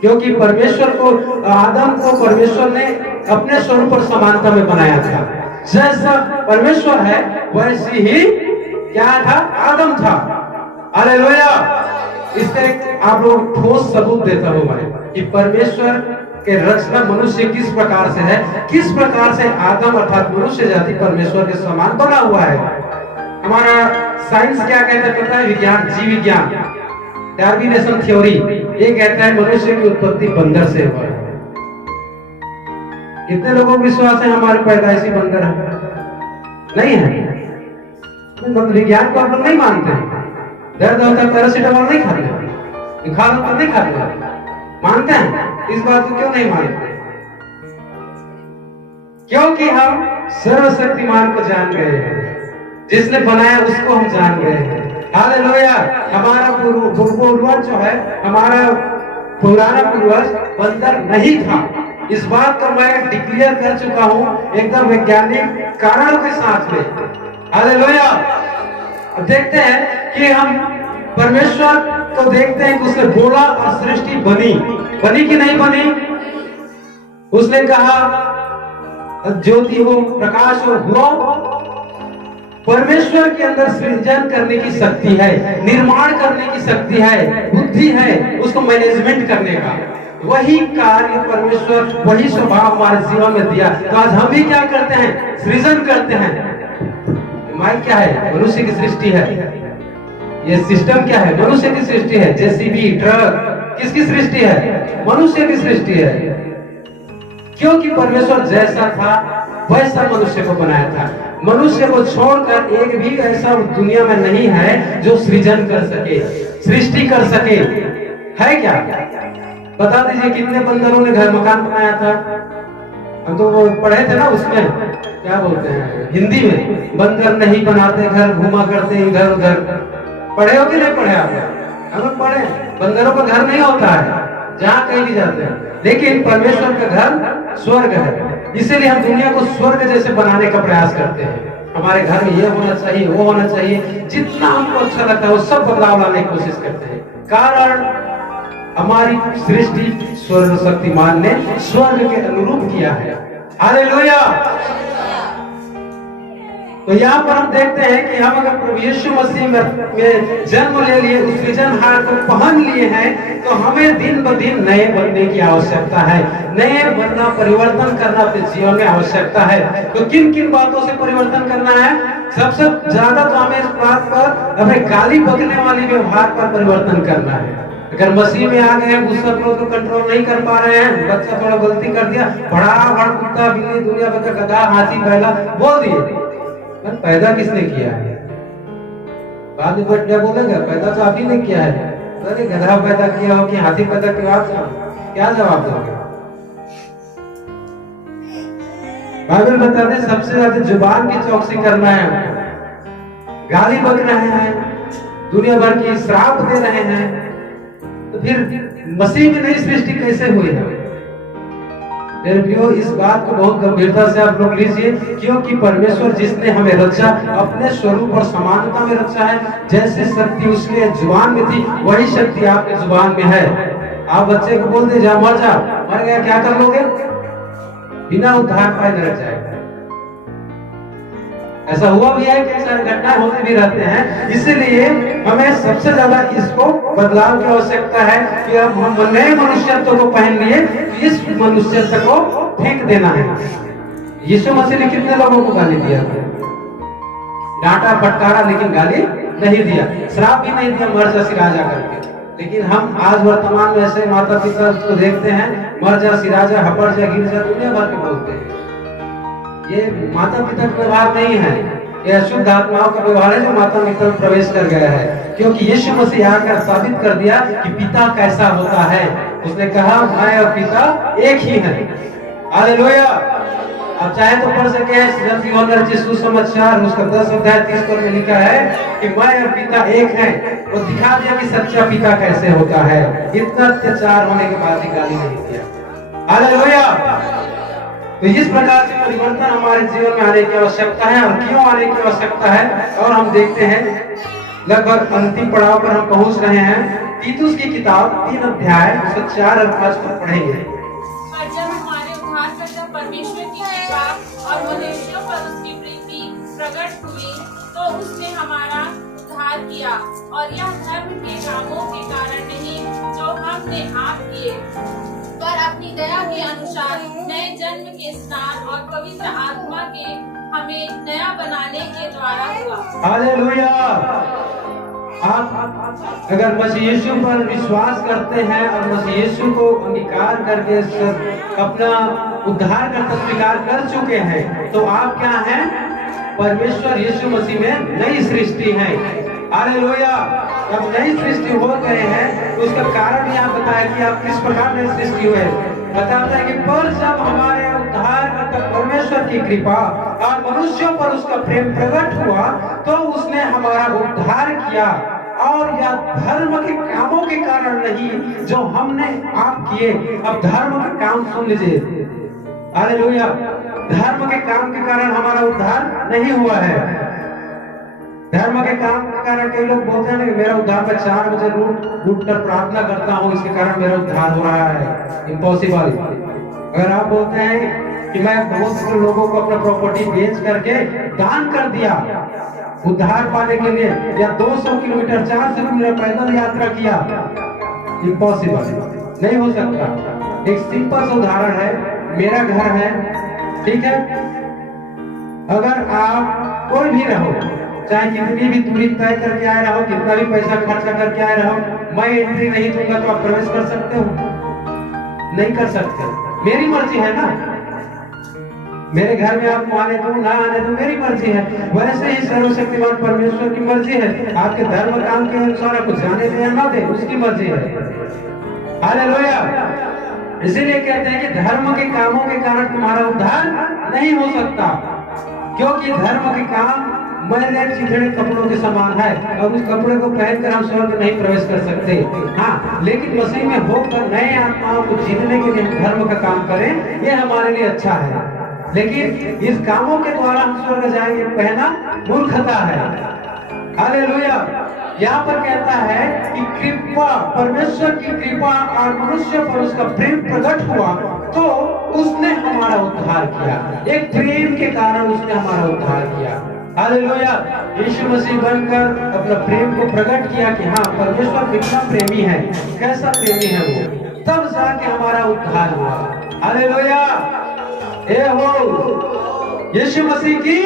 क्योंकि परमेश्वर को, आदम को परमेश्वर ने अपने स्वरूप और समानता में बनाया था। जैसा परमेश्वर है वैसी ही क्या था, आदम था। हालेलुया। इससे आप लोग ठोस सबूत देता हूं मैं कि परमेश्वर के रचना मनुष्य किस प्रकार से है, किस प्रकार से आदम अर्थात मनुष्य जाति परमेश्वर के समान बना हुआ है। हमारा साइंस क्या कहता है पता है? विज्ञान, जीव विज्ञान, डार्विनेशन थ्योरी, ये कहता है मनुष्य की उत्पत्ति बंदर से हुआ है। कितने लोगों को विश्वास है हमारी पैदाइशी बंदर है? नहीं है। मतलब विज्ञान को आप लोग नहीं मानते हैं। दर्द होता है पैरासीटामोल नहीं खाते, बुखार होता नहीं खाते, मानते हैं? इस बात को क्यों नहीं मानते? क्योंकि हम सर्वशक्तिमान को जान गए हैं, जिसने बनाया उसको हम जान गए हैं। हालेलुया। हमारा पूर्वज जो है, हमारा पुराना पूर्वज बंदर नहीं था। इस बात को मैं डिक्लेयर कर चुका हूं एकदम वैज्ञानिक कारणों के साथ में। हालेलुया। देखते हैं कि हम परमेश्वर को देखते हैं कि उसने बोला और सृष्टि बनी, बनी कि नहीं बनी? उसने कहा ज्योति हो, प्रकाश हो, हुआ। परमेश्वर के अंदर सृजन करने की शक्ति है, निर्माण करने की शक्ति है, बुद्धि है उसको मैनेजमेंट करने का। वही कार्य परमेश्वर, वही स्वभाव हमारे जीवन में दिया। तो आज हम भी क्या करते हैं? सृजन करते हैं। माइक क्या है? मनुष्य की सृष्टि है। ये सिस्टम क्या है? मनुष्य की सृष्टि है। जेसीबी, ट्रक किसकी सृष्टि है? मनुष्य की सृष्टि है। क्योंकि परमेश्वर जैसा था वैसा मनुष्य को बनाया था। मनुष्य को छोड़कर एक भी ऐसा दुनिया में नहीं है जो सृजन कर सके, सृष्टि कर सके। है क्या? बता दीजिए कितने बंदरों ने घर मकान बनाया था? हम तो वो पढ़े थे ना, उसमें क्या बोलते हैं हिंदी में, बंदर नहीं बनाते घर, घूमा करते इधर उधर। पढ़े हो कि नहीं पढ़े आप? हम लोग पढ़े। बंदरों का घर नहीं होता है जहाँ कहीं भी जाते हैं, लेकिन परमेश्वर का घर स्वर्ग है। इसीलिए हम दुनिया को स्वर्ग जैसे बनाने का प्रयास करते हैं। हमारे घर में ये होना चाहिए, वो होना चाहिए, जितना हमको अच्छा लगता है वो सब बदलाव लाने की कोशिश करते हैं। कारण हमारी सृष्टि स्वर्ग शक्तिमान ने स्वर्ग के अनुरूप किया है। हालेलुया। तो यहाँ पर हम देखते हैं कि हम अगर प्रभु यीशु मसीह में जन्म ले लिए, उस सृजनहार को पहन लिए हैं, तो हमें दिन ब दिन नए बनने की आवश्यकता है। नए बनना, परिवर्तन करना अपने जीवन में आवश्यकता है। तो किन किन बातों से परिवर्तन करना है? सबसे ज्यादा तो हमें इस बात पर, अपने गाली बकने वाली व्यवहार पर परिवर्तन करना है। अगर मसीह में आ गए हैं, गुस्सा को कंट्रोल नहीं कर पा रहे हैं, बच्चा थोड़ा गलती कर दिया, बड़ा कुत्ता, बिल्ली, दुनिया भर का गधा, हाथी, बैला बोल दिए। पैदा किसने किया है? बाद में क्या बोलेगा? पैदा तो आप ही ने किया है। अरे गधा पैदा किया हो कि हाथी पैदा किया, आप क्या जवाब दोगे? बाइबल बताते हैं सबसे ज्यादा जुबान की चौकसी करना है, गाली बक रहे हैं, दुनिया भर की श्राप दे रहे हैं, तो फिर मसीह में नई सृष्टि कैसे हुई है? मेरे प्रियो, इस बात को बहुत गंभीरता से आप लोग लीजिए, क्योंकि परमेश्वर जिसने हमें रचा, अपने स्वरूप और समानता में रचा है, जैसे शक्ति उसके जुबान में थी वही शक्ति आपके जुबान में है। आप बच्चे को बोल दे जा मर जा, मर गया क्या कर लोगे? बिना उद्धार पाए नरक जाएगा। ऐसा हुआ भी है, कई सारी घटनाएं होते भी रहते हैं। इसीलिए हमें सबसे ज्यादा इसको बदलाव की आवश्यकता है कि अब हम नए मनुष्यत्व को पहन लिए, इस मनुष्यत्व को फेंक देना है। यीशु मसीह ने कितने लोगों को गाली दिया? डांटा फटकारा, लेकिन गाली नहीं दिया, श्राप भी नहीं दिया मर जा सिरा जा करके। लेकिन हम आज वर्तमान में ऐसे माता पिता को देखते हैं, मर जा सिरा जा, हपड़ जा, गिर जा, दुनिया भर के बोलते हैं। ये माता पिता का व्यवहार नहीं है, ये अशुद्ध आत्माओं का व्यवहार है जो माता पिता में प्रवेश कर गया है। क्योंकि यीशु मसीह आकर साबित कर दिया कि पिता कैसा होता है। उसने कहा मैं और पिता एक ही हैं। हालेलुया। अब चाहे तो पढ़ सके सुसमाचार, उसका 10 अध्याय 30 पद में लिखा है कि मैं और पिता एक हैं। वो दिखा दिया कि सच्चा पिता कैसे होता है। इतना अत्याचार होने के बाद भी गाली नहीं दिया। हालेलुया। तो इस प्रकार से परिवर्तन हमारे जीवन में आने की आवश्यकता है। और क्यों आने की आवश्यकता है? और हम देखते हैं लगभग अंतिम पड़ाव पर हम पहुंच रहे हैं। तीतुस की किताब 3 अध्याय 4 और 5 को पढ़ेंगे। पर जब हमारे उद्धारकर्ता परमेश्वर की कृपा और मनुष्यों पर उसकी प्रीति प्रकट हुई, तो उसने हमारा उद्धार किया, और यह धर्म के कामों के कारण नहीं जो हमने आप किए, पर अपनी दया के अनुसार नए जन्म के स्नान और पवित्र आत्मा के हमें नया बनाने के द्वारा हुआ। हालेलुया। आप अगर मसीह यीशु पर विश्वास करते हैं और मसीह यीशु को अंगीकार करके अपना उद्धार का स्वीकार कर चुके हैं, तो आप क्या हैं? परमेश्वर यीशु मसीह में नई सृष्टि है। हालेलुया। जब नई सृष्टि हो गए हैं तो उसका कारण यहाँ बताया कि आप किस प्रकार नई सृष्टि हुए। बताता है कि पर जब हमारे उद्धार करता परमेश्वर की कृपा और मनुष्यों पर उसका प्रेम प्रकट हुआ, तो उसने हमारा उद्धार किया, और यह धर्म के कामों के कारण नहीं जो हमने आप किए। अब धर्म के काम सुन लीजिए। हालेलुया। धर्म के काम के कारण हमारा उद्धार नहीं हुआ है। धर्म के काम के कारण कई लोग बोलते हैं कि मेरा उद्धार मैं 4 बजे उठ कर प्रार्थना करता हूँ, इसके कारण मेरा उद्धार हो रहा है। इम्पॉसिबल। अगर आप बोलते हैं कि मैं बहुत से लोगों को अपना प्रॉपर्टी बेच करके दान कर दिया उद्धार पाने के लिए, या 200 किलोमीटर 400 किलोमीटर पैदल यात्रा किया, इम्पॉसिबल, नहीं हो सकता। एक सिंपल सा उदाहरण है, मेरा घर है, ठीक है? अगर आप कोई भी रहो, चाहे कितनी भी दूरी तय करके आए रहो, कितना भी पैसा खर्चा करके आए रहो, मैं एंट्री नहीं दूंगा तो आप प्रवेश कर सकते हो? नहीं कर सकते। मेरी मर्जी है ना। मेरे घर में आपको आने दो ना आने दो, मेरी मर्जी है। वैसे ही सर्वशक्तिमान परमेश्वर की मर्जी है। आपके धर्म काम के अनुसार आपको जाने दे या ना दे, उसकी मर्जी है। हालेलुया। इसीलिए कहते हैं कि धर्म के कामों के कारण तुम्हारा उद्धार नहीं हो सकता, क्योंकि धर्म के काम मैले चिथड़े कपड़ों के समान है, और उस कपड़े को पहनकर हम स्वर्ग नहीं प्रवेश कर सकते। हाँ, लेकिन मसीह में होकर नए आत्माओं को जीतने के लिए हम धर्म का काम करें, ये हमारे लिए अच्छा है। लेकिन इस कामों के द्वारा हम स्वर्ग जाएंगे, कहना मूर्खता है। हालेलुया। यहाँ पर कहता है कि कृपा, परमेश्वर की कृपा और मनुष्य पर उसका प्रेम प्रकट हुआ, तो उसने हमारा उद्धार किया। एक प्रेम के कारण उसने हमारा उद्धार किया। हालेलुया। यीशु मसीह बनकर अपना प्रेम को प्रकट किया कि हाँ, परमेश्वर कितना प्रेमी है, कैसा प्रेमी है वो, तब जाके हमारा उद्धार हुआ। हालेलुया। ए हो यीशु मसीह की,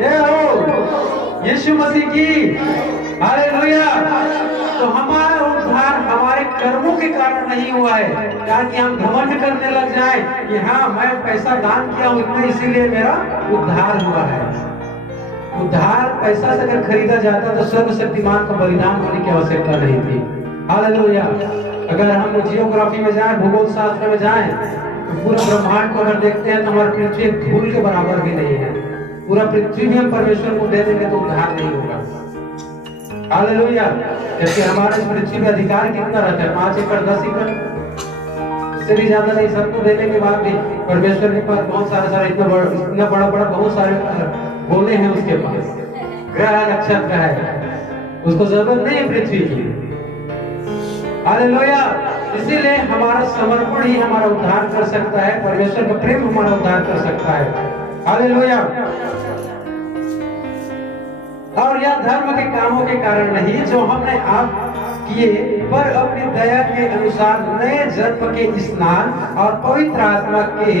ए हो यीशु मसीह की। हालेलुया। तो हमारा उद्धार हमारे कर्मों के कारण नहीं हुआ है, ताकि हम घमंड करने लग जाएं कि हाँ, मैं पैसा दान किया हूं इतना, इसीलिए मेरा उद्धार हुआ है। उद्धार पैसा से अगर खरीदा जाता तो सर्वशक्तिमान को बलिदान होने की आवश्यकता नहीं थी। हालेलुया। अगर हम जियोग्राफी में जाएं, भूगोल शास्त्र में जाएं, पूरा ब्रह्मांड को अगर देखते हैं तो हमारी पृथ्वी एक धूल के बराबर भी नहीं है। पूरा पृथ्वी भी हम परमेश्वर को दे देंगे तो उद्धार नहीं होगा। हालेलुया। जबकि हमारे इस पृथ्वी पे अधिकार कितना रहता है? 5 एकड़ 10 एकड़, इससे भी ज्यादा नहीं। सबको देने के बाद भी परमेश्वर के पास बहुत सारा इतना बड़ा बहुत सारे गोले हैं उसके पास, ग्रह नक्षत्र है, उसको जरूरत नहीं है पृथ्वी की। हालेलुया। इसीलिए हमारा समर्पण ही हमारा उद्धार कर सकता है, परमेश्वर का प्रेम हमारा उद्धार कर सकता है। हालेलुया। और यह धर्म के कामों के कारण नहीं जो हमने आप किए, पर अपनी दया के अनुसार नए जन्म के स्नान और पवित्र आत्मा के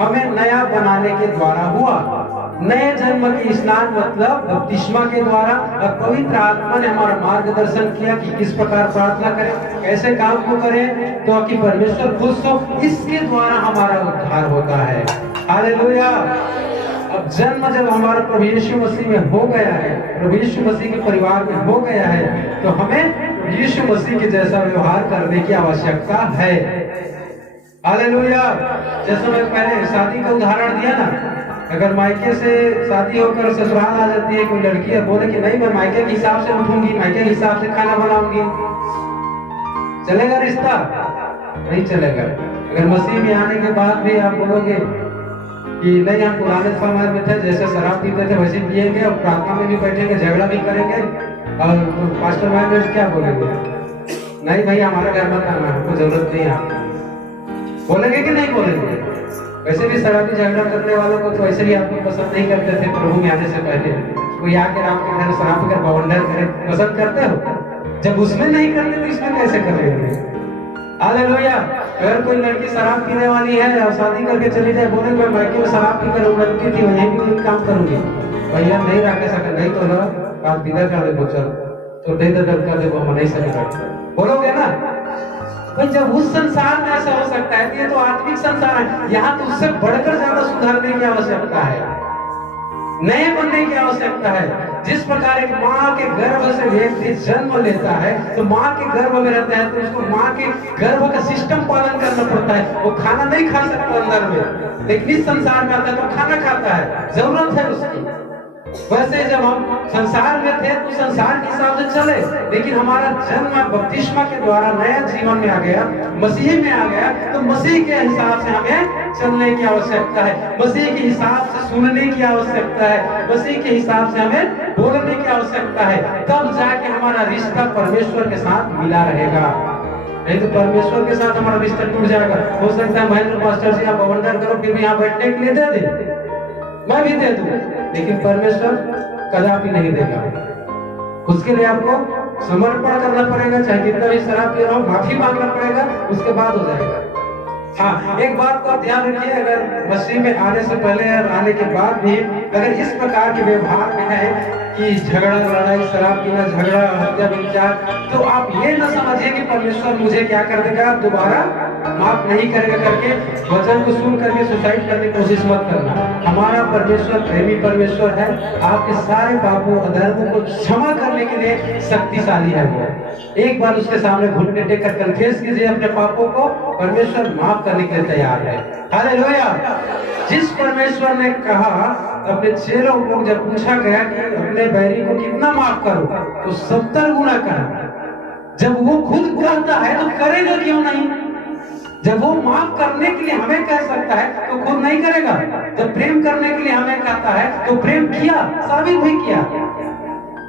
हमें नया बनाने के द्वारा हुआ। नए जन्म के स्नान मतलब बपतिस्मा के द्वारा, और पवित्र आत्मा ने हमारा मार्गदर्शन किया कि किस प्रकार प्रार्थना करें, कैसे काम को करें तो कि परमेश्वर खुश हो। इसके द्वारा हमारा उद्धार होता है। हालेलुया। अब जन्म जब हमारा प्रभु यीशु मसीह में हो गया है, प्रभु यीशु मसीह के परिवार में हो गया है, तो हमें यीशु मसीह के जैसा व्यवहार करने की आवश्यकता है। हालेलुया। जैसे मैं पहले शादी का उदाहरण दिया ना, अगर मायके से शादी होकर ससुराल आ जाती है कोई लड़की और बोले कि नहीं मैं मायके के हिसाब से उठूंगी, मायके के हिसाब से खाना बनाऊंगी, चलेगा रिश्ता? नहीं चलेगा। अगर मसीह में आने के बाद भी आप बोलोगे कि नहीं हम पुराने समय में थे, जैसे शराब पीते थे वैसे पिएंगे और प्रार्थना में भी बैठेंगे, झगड़ा भी करेंगे, और पास्टर भाई में क्या बोलेंगे? नहीं भाई हमारा घर मत आना, हमको जरूरत नहीं है आपकी, बोलेंगे कि नहीं बोलेंगे? वैसे भी शराबी झगड़ा करने वालों को तो वैसे भी आपको पसंद नहीं करते थे प्रभु में आने से पहले। कोई आके आपके घर शराब कर बवंडर करे, पसंद करते हो? जब उसमें नहीं करते तो इसमें कैसे करेंगे? हालेलुया। अगर कोई लड़की शराब पीने वाली है और शादी करके चली जाए, बोले मैं मायके में शराब पीकर उड़ती थी, वहीं भी काम करूंगी, भैया नहीं रख सके, नहीं तो ना बात विदा कर दे, चल तो दे दर्द कर दे, वो नहीं सकेगा, बोलोगे ना? भाई जब उस संसार में ऐसा हो सकता है, ये तो आत्मिक संसार है, यहाँ तो उससे बढ़कर ज्यादा सुधारने की आवश्यकता है, नए बनने की आवश्यकता है। जिस प्रकार एक माँ के गर्भ से व्यक्ति जन्म लेता है, तो माँ के गर्भ में रहता है तो उसको माँ के गर्भ का सिस्टम पालन करना पड़ता है। वो खाना नहीं खा सकता अंदर में, लेकिन इस संसार में आता है तो खाना खाता है, जरूरत है उसकी। वैसे जब हम संसार में थे तो संसार के हिसाब से चले, लेकिन हमारा जन्म बपतिस्मा के द्वारा नया जीवन में आ गया, मसीह में आ गया, तो मसीह के हिसाब से हमें चलने की आवश्यकता है, मसीह के हिसाब से सुनने की आवश्यकता है, मसीह के हिसाब से हमें बोलने की आवश्यकता है। तब जाके हमारा रिश्ता परमेश्वर के साथ मिला रहेगा। नहीं तो परमेश्वर के साथ हमारा रिश्ता टूट जाएगा। हो सकता है महेंद्र मास्टर जी आप अवंडर करो, फिर भी यहाँ बैठने के लिए दे दे, मैं भी दे दूं, लेकिन परमेश्वर कदापि नहीं देगा। उसके लिए आपको समर्पण करना पड़ेगा, चाहे कितना भी शराब पी रहा हो, माफी मांगना पड़ेगा, उसके बाद हो जाएगा। हाँ, एक बात को ध्यान रखिए, अगर मसीह में आने से पहले और आने के बाद भी अगर इस प्रकार के व्यवहार में है कि झगड़ा लड़ाई, शराब पीना, झगड़ा, हत्या, व्यभिचार, तो आप ये न समझिए कि परमेश्वर मुझे क्या कर देगा, दोबारा माफ नहीं करेगा करके वचन को सुन करके सुसाइड करने की कोशिश मत करना। हमारा परमेश्वर प्रेमी परमेश्वर है, आपके सारे पापों अधर्मों को क्षमा करने के लिए शक्तिशाली है। वो एक बार उसके सामने घुटने टेक कर कन्फेस कीजिए अपने पापों को, परमेश्वर माफ करने के लिए तैयार है। हालेलुया। जिस परमेश्वर ने कहा अपने चेलों को, जब पूछा गया कि अपने बैरी को कितना माफ करो, तो 70 गुना कहा। जब वो खुद कहता है तो करेगा क्यों नहीं? जब वो माफ करने के लिए हमें कह सकता है तो खुद नहीं करेगा। जब प्रेम करने के लिए हमें कहता है तो प्रेम किया, साबित भी किया।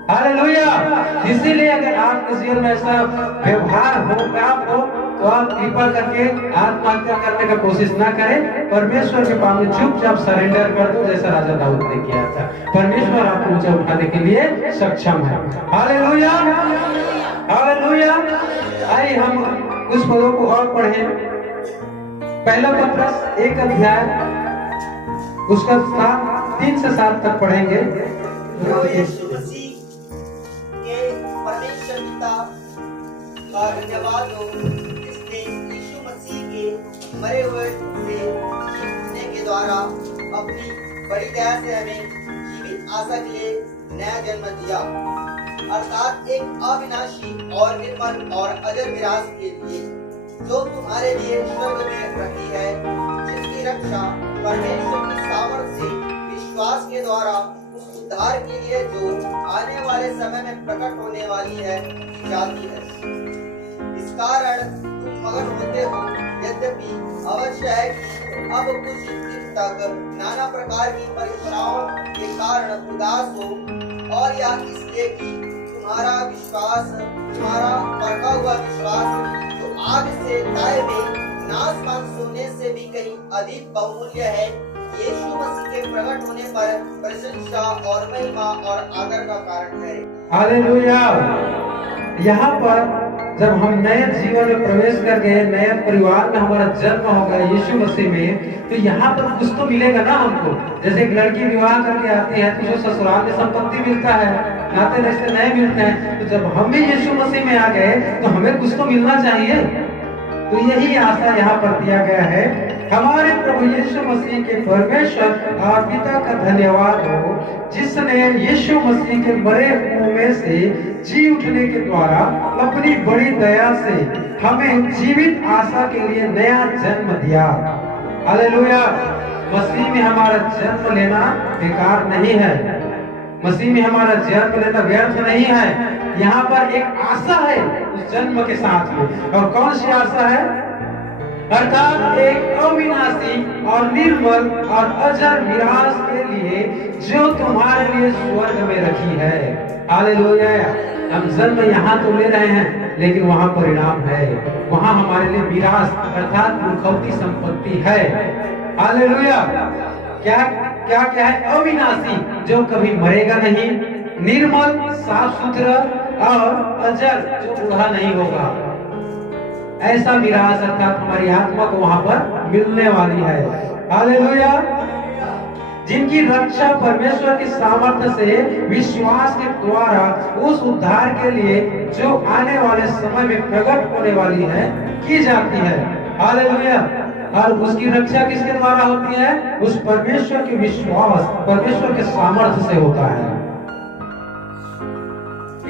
हालेलुया। इसीलिए अगर आपके जीवन में ऐसा व्यवहार हो, काम हो, तो आप कृपा करके आत्महत्या करने का कोशिश ना करें, परमेश्वर के पास में चुपचाप सरेंडर कर दो, जैसा राजा दाऊद ने किया था। परमेश्वर आपको ऊंचा उठाने के लिए सक्षम है। Hallelujah, hallelujah. आइए हम कुछ पदों को और पढ़ें। पहला पत्रस 1 अध्याय उसका 3 से 7 तक पढ़ेंगे। यीशु मसीह के परमेश्वर पिता का धन्यवाद हो, जिसने यीशु मसीह के मरे हुए से जीने के द्वारा अपनी बड़ी दया से हमें जीवित आशा के लिए नया जन्म दिया, अर्थात एक अविनाशी और निर्मल और अजर विरासत के लिए, जो तुम्हारे लिए स्वर्ग में रखी है, की रक्षा परमेश्वर की सामर्थ से विश्वास के द्वारा उस उद्धार के लिए जो आने वाले समय में प्रकट होने वाली है की जाती है। इस कारण तुम मगन होते हो, यद्यपि अवश्य है कि अब कुछ दिन तक नाना प्रकार की परीक्षाओं के कारण उदास हो, और यह इसलिए कि तुम्हारा परखा हुआ विश्वास जो आग से ताए हुए नाशवान सोने से भी कहीं अधिक बहुमूल्य है, यीशु मसीह के प्रकट होने पर प्रशंसा और महिमा और आदर का कारण है। हालेलुया। यहाँ पर जब हम नए जीवन में प्रवेश कर गए, नए परिवार में हमारा जन्म हो गया यीशु मसीह में, तो यहाँ पर कुछ तो मिलेगा ना हमको। जैसे एक लड़की विवाह करके आती है तो जो ससुराल में संपत्ति मिलता है, नाते रिश्ते नए मिलते हैं, तो जब हम भी यीशु मसीह में आ गए तो हमें कुछ तो मिलना चाहिए। तो यही आशा यहाँ पर दिया गया है। हमारे प्रभु यीशु मसीह के परमेश्वर और पिता का धन्यवाद हो, जिसने यीशु मसीह के मरे हुओं में से जी उठने के द्वारा अपनी बड़ी दया से हमें जीवित आशा के लिए नया जन्म दिया। हालेलुया। मसीह में हमारा जन्म लेना बेकार नहीं है, मसीह में हमारा जन्म लेना व्यर्थ नहीं है। यहाँ पर एक आशा है उस जन्म के साथ में, और कौन सी आशा है? अर्थात एक अविनाशी और निर्मल और अजर विरासत के लिए जो तुम्हारे लिए स्वर्ग में रखी है। हालेलुया। हम जन्म यहाँ तो ले रहे हैं, लेकिन वहाँ परिणाम है, वहाँ हमारे लिए विरासत अर्थात मुखौती संपत्ति है। हालेलुया। क्या क्या क्या है? अविनाशी, जो कभी मरेगा नहीं, निर्मल साफ सुथरा और अजर, जो बूढ़ा नहीं होगा। ऐसा विरासत अर्थात हमारी आत्मा को वहां पर मिलने वाली है। हालेलुया। जिनकी रक्षा परमेश्वर की सामर्थ्य से विश्वास के द्वारा उस उद्धार के लिए जो आने वाले समय में प्रकट होने वाली है की जाती है। हालेलुया। और उसकी रक्षा किसके द्वारा होती है? उस परमेश्वर के विश्वास, परमेश्वर के सामर्थ्य से होता है।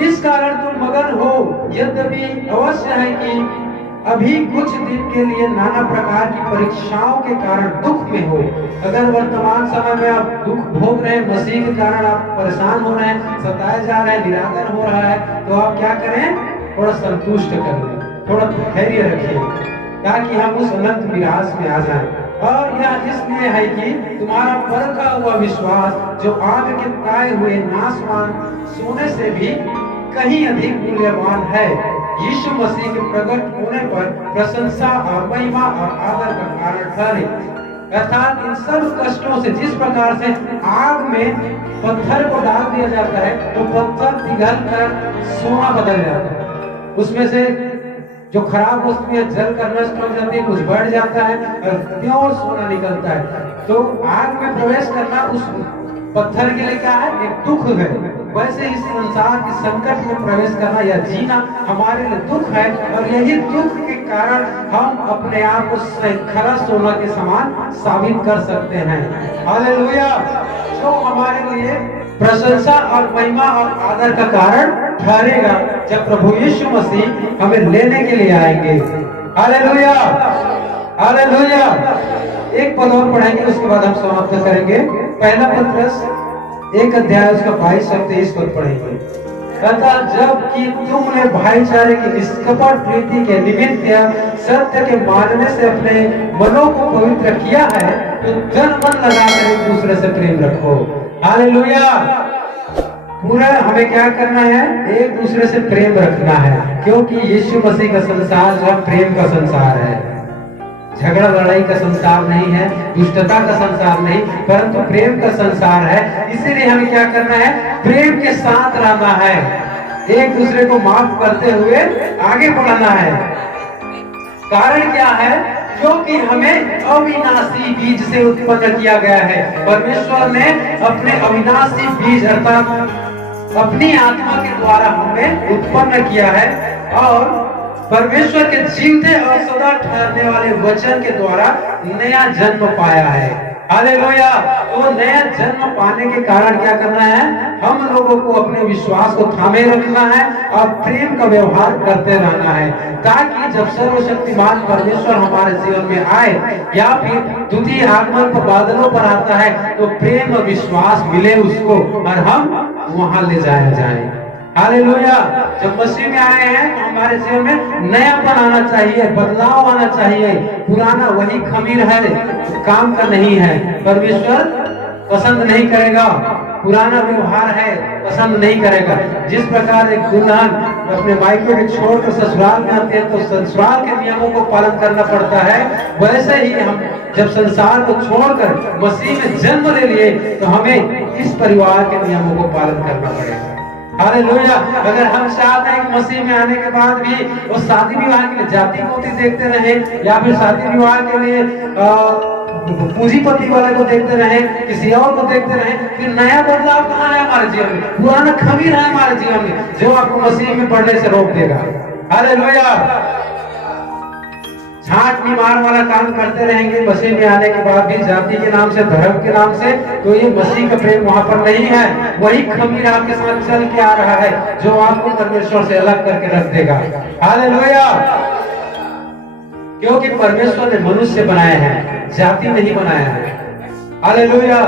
इस कारण तुम मगन हो, यद्यपि अवश्य है कि अभी कुछ दिन के लिए नाना प्रकार की परीक्षाओं के कारण दुख में हो। अगर वर्तमान समय में आप दुख भोग रहे हैं, मसीह के कारण आप परेशान हो रहे हैं, सताए जा रहे हैं, निरादर हो रहा है, तो आप क्या करें? थोड़ा संतुष्ट कर लें, थोड़ा धैर्य रखिए, ताकि हम उस अनंत विरासत में आ जाएं। और यह इसलिए है कि तुम्हारा परखा हुआ विश्वास जो आग के ताए हुए नाशवान सोने से भी कहीं अधिक मूल्यवान है, यीशु मसीह के प्रकट होने पर प्रशंसा और महिमा और आदर का कारण ठहरे। अर्थात इन सब कष्टों से, जिस प्रकार से आग में पत्थर को डाल दिया जाता है तो पत्थर पिघल कर सोना बदल जाता है, उसमें से जो खराब वस्तुएं जल कर नष्ट हो जाती है, कुछ बढ़ जाता है और प्योर सोना निकलता है। तो आग में प्रवेश करना उस पत्थर के लिए क्या है? एक दुख है। वैसे इस संसार के संकट में प्रवेश करना या जीना हमारे लिए दुख है, और यही दुख के कारण हम अपने आप को खरा सोना के समान साबित कर सकते हैं। हालेलुया। जो हमारे लिए प्रशंसा और महिमा और आदर का कारण ठहरेगा जब प्रभु यीशु मसीह हमें लेने के लिए आएंगे। हालेलुया। हालेलुया। एक पद और पढ़ेंगे, उसके बाद हम समाप्त करेंगे। पहला पत्रस 1 अध्याय उसका 22 से 23 पद पढ़ेंगे। अर्थात जब कि तुमने भाईचारे की निष्कपट प्रीति के निमित्त सत्य के मानने से अपने मनों को पवित्र किया है, तो तन मन लगाकर एक दूसरे से प्रेम रखो। हालेलुया। पूरा हमें क्या करना है? एक दूसरे से प्रेम रखना है, क्योंकि यीशु मसीह का संसार जो प्रेम का संसार है, झगड़ा लड़ाई का संसार नहीं है, दुष्टता का संसार नहीं, परंतु प्रेम का संसार है। इसीलिए हमें क्या करना है? प्रेम के साथ रहना है, एक दूसरे को माफ करते हुए आगे बढ़ना है। कारण क्या है? क्योंकि हमें अविनाशी बीज से उत्पन्न किया गया है। परमेश्वर ने अपने अविनाशी बीज अर्थात अपनी आत्मा के द्वारा हमें उत्पन्न किया है, और परमेश्वर के जीवते और सदा ठहरने वाले वचन के द्वारा नया जन्म पाया है। हालेलुया। तो नया जन्म पाने के कारण क्या करना है? हम लोगों को अपने विश्वास को थामे रखना है और प्रेम का व्यवहार करते रहना है, ताकि जब सर्वशक्तिमान परमेश्वर हमारे जीवन में आए या फिर द्वितीय आगमन पर बादलों पर आता है तो प्रेम और विश्वास मिले उसको और हम वहां ले जाया जाए। हालेलुया। जब मसीह में आए हैं तो हमारे जीवन में नयापन आना चाहिए, बदलाव आना चाहिए। पुराना वही खमीर है, काम का नहीं है, परमेश्वर पसंद नहीं करेगा। पुराना व्यवहार है, पसंद नहीं करेगा। जिस प्रकार एक दुल्हन अपने मायके को छोड़कर ससुराल में आते हैं तो ससुराल के नियमों को पालन करना पड़ता है, वैसे ही हम जब संसार को छोड़कर मसीह में जन्म ले लिए तो हमें इस परिवार के नियमों को पालन करना पड़ेगा। हालेलुया। अगर हम चाहते हैं कि मसीह में आने के बाद भी वो शादी विवाह के लिए जाति पोती देखते रहे या फिर शादी विवाह के लिए पूंजीपति वाले को देखते रहे, किसी और को देखते रहे, फिर नया बदलाव कहाँ है हमारे जीवन में? पुराना खमीर है हमारे जीवन में जो आपको मसीह में पढ़ने से रोक देगा। हालेलुया। छाट निवार वाला काम करते रहेंगे मसीह में आने के बाद भी जाति के नाम से, धर्म के नाम से, तो ये मसीह का प्रेम वहां पर नहीं है। वही खमीर आपके साथ चल के आ रहा है जो आपको परमेश्वर से अलग करके रख देगा। हालेलुया। क्योंकि परमेश्वर ने मनुष्य बनाए हैं, जाति नहीं बनाया है। हालेलुया।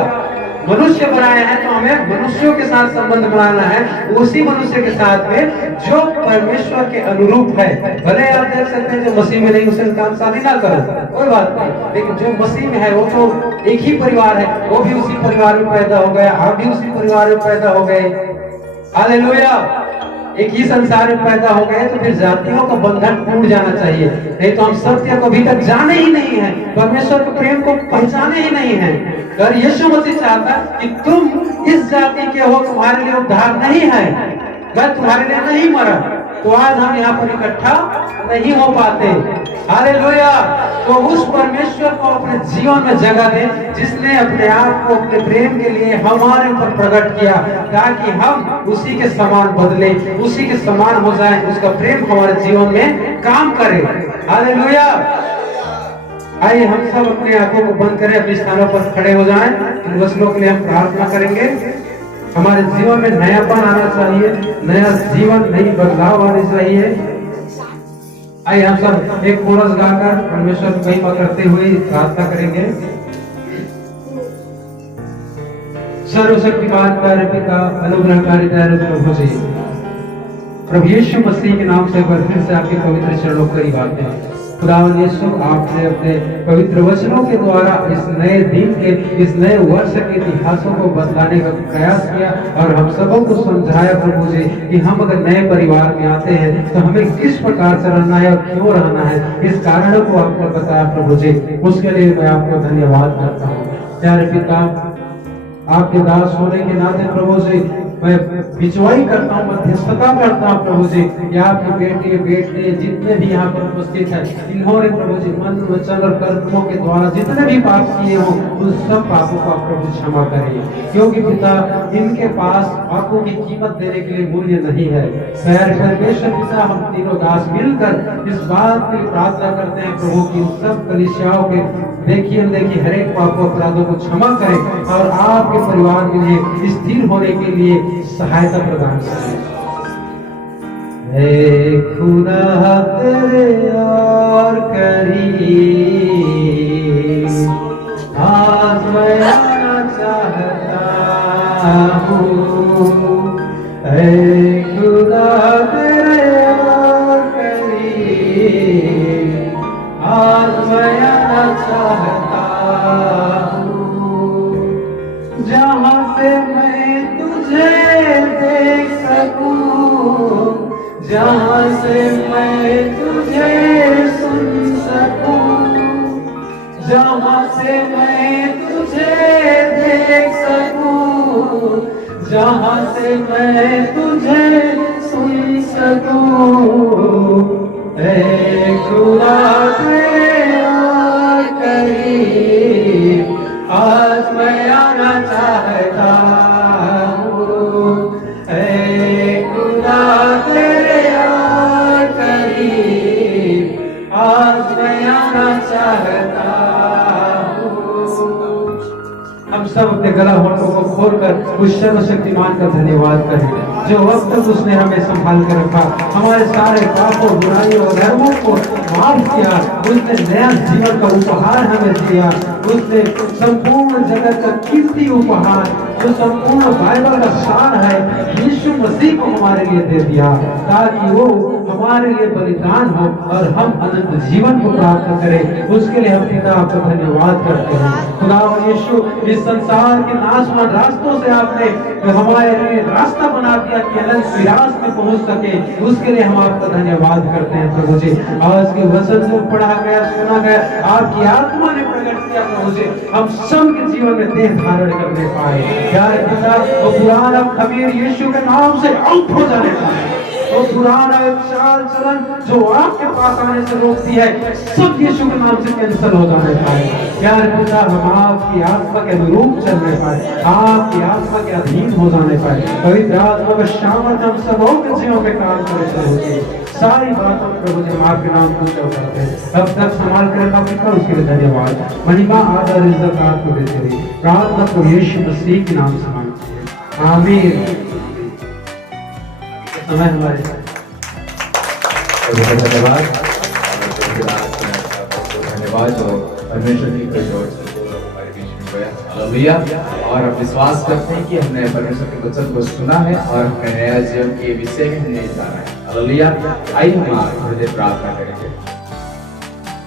मनुष्य बनाए हैं तो हमें मनुष्यों के साथ संबंध बनाना है, उसी मनुष्य के साथ में जो परमेश्वर के अनुरूप है। भले आप देख सकते हैं जो मसीह में नहीं उसे काम शादी ना करो, कोई बात नहीं, लेकिन जो मसीह में है वो तो एक ही परिवार है, वो भी उसी परिवार में पैदा हो गया, आप भी उसी परिवार में पैदा हो गए। हालेलुया। एक ही संसार में पैदा हो गए तो फिर जातियों का बंधन टूट जाना चाहिए। नहीं तो हम सत्य को अभी तक जाने ही नहीं है, परमेश्वर के प्रेम को पहचाने ही नहीं है। अगर यीशु मसीह चाहता कि तुम इस जाति के हो, तुम्हारे लिए उद्धार नहीं है, मैं तुम्हारे लिए नहीं मरा, तो आज हम यहाँ पर इकट्ठा नहीं हो पाते। हालेलुया। तो उस परमेश्वर को अपने जीवन में जगह दें जिसने अपने आप को अपने प्रेम के लिए हमारे ऊपर प्रकट किया, ताकि हम उसी के समान बदले, उसी के समान हो जाएं, उसका प्रेम हमारे जीवन में काम करे। हालेलुया। आइए हम सब अपने आंखों को बंद करें, अपने स्थानों पर खड़े हो जाएं। इन वचनों के लिए हम प्रार्थना करेंगे। हमारे जीवन में नयापन आना चाहिए, नया जीवन, नई बदलाव आनी चाहिए। आइए हम सब एक कोरस गाकर परमेश्वर की महिमा करते हुए प्रार्थना करेंगे। सर्वशक्तिमान प्यारे पिता, अनुग्रहकारी दयालु प्रभु जी, प्रभु यीशु मसीह के नाम से एक बार फिर से आपके पवित्र चरणों को करीब आते हैं। खुदावन यीशु, आपने अपने पवित्र वचनों के द्वारा इस नए दिन के, इस नए वर्ष के इतिहासों को बदलाने का प्रयास किया और हम सबों को समझाया प्रभु जी कि हम अगर नए परिवार में आते हैं तो हमें किस प्रकार से रहना है और क्यों रहना है, इस कारणों को आपको बताया प्रभु जी। उसके लिए मैं आपको धन्यवाद करता हूँ। प्यारे पिता, आपके दास होने के नाते प्रभु जी मैं बिचवाई करता हूँ, मध्यस्थता करता हूँ प्रभु जी कि आपके बेटे जितने भी यहाँ पर उपस्थित हैं, इन्होंने प्रभु जी मन, वचन और कर्मों के द्वारा जितने भी पाप किए हों उन सब पापों को आप प्रभु क्षमा करिए, क्योंकि पिता इनके पास पापों की कीमत देने के लिए मूल्य नहीं है। परमेश्वर पिता, हम तीनों दास मिलकर इस बात की प्रार्थना करते हैं प्रभु की सब कलीसियाओं के देखिए हर एक पापों अपराधों को क्षमा करें और आपके परिवार के लिए स्थिर होने के लिए सहायता प्रदान करें। खुदा तेरे और करीब आज मैं आना चाहता हूँ, खुदा तेरे और करीब आज मैं आना चाहता हूँ, जहाँ से मैं तुझे देख सकूं, जहाँ से मैं तुझे सुन सकूं, जहाँ से मैं तुझे देख सकूं, जहाँ से मैं तुझे सुन सकूं, ऐ खुदा तेरे करीब आज मैं आना चाहता हूँ, ऐ खुदा तेरे करीब आज मैं आना चाहता हूँ। गला होठों को खोलकर उस सर्वशक्तिमान का धन्यवाद करें जो वक्त तक उसने हमें संभाल कर रखा, हमारे सारे पापों बुराइयों और धर्मों को माफ किया, उसने नया जीवन का उपहार हमें दिया, उसने संपूर्ण जगत का कीमती उपहार जो संपूर्ण बाइबल का सार है यीशु मसीह को हमारे लिए दे दिया ताकि वो हमारे लिए बलिदान हो और हम अनंत जीवन को प्राप्त करें। उसके लिए हम पिता आपका धन्यवाद करते हैं। खुदा यीशु, इस संसार के नाशवान रास्तों से आपने हमारे लिए रास्ता बना दिया कि अनंत विरासत में पहुंच सके, उसके लिए हम आपका धन्यवाद करते हैं प्रभु जी। आज के वचन को पढ़ा गया, सुना गया, आपकी आत्मा ने प्रकट किया प्रभु जी, हम सब के जीवन में देह धारण करने पाए। प्यारे पिता, वो पुराना खमीर यीशु के नाम से आउट हो जाने पाए, वो पुराना चाल चलन जो आपके पास आने से रोकती है सब यीशु के नाम से कैंसिल हो जाने पाए। प्यारे पिता, हम आपकी आत्मा के अनुरूप चलने पाए, आपकी आत्मा के अधीन हो जाने पाए। पवित्र आत्मा का शामत हम सबों के जीवन में काम करे प्रभु जी। सारी बातों में प्रभु जी हम आपके नाम को करते हैं। अब तक संभाल कर रखा पिता, उसके लिए धन्यवाद। महिमा आदर इज्जत आपको देते हुए प्रार्थना को यीशु मसीह के नाम से मांगते हैं, आमीन। समय हमारे धन्यवाद जो परमेश्वर की कोई जोर से हमारे बीच में हुआ। हालेलुया। और हम विश्वास करते हैं कि हमने परमेश्वर के वचन को सुना है और हमें नया जीवन के विषय में हमने जाना है। हालेलुया। आइए हम थोड़ी देर प्रार्थना करेंगे।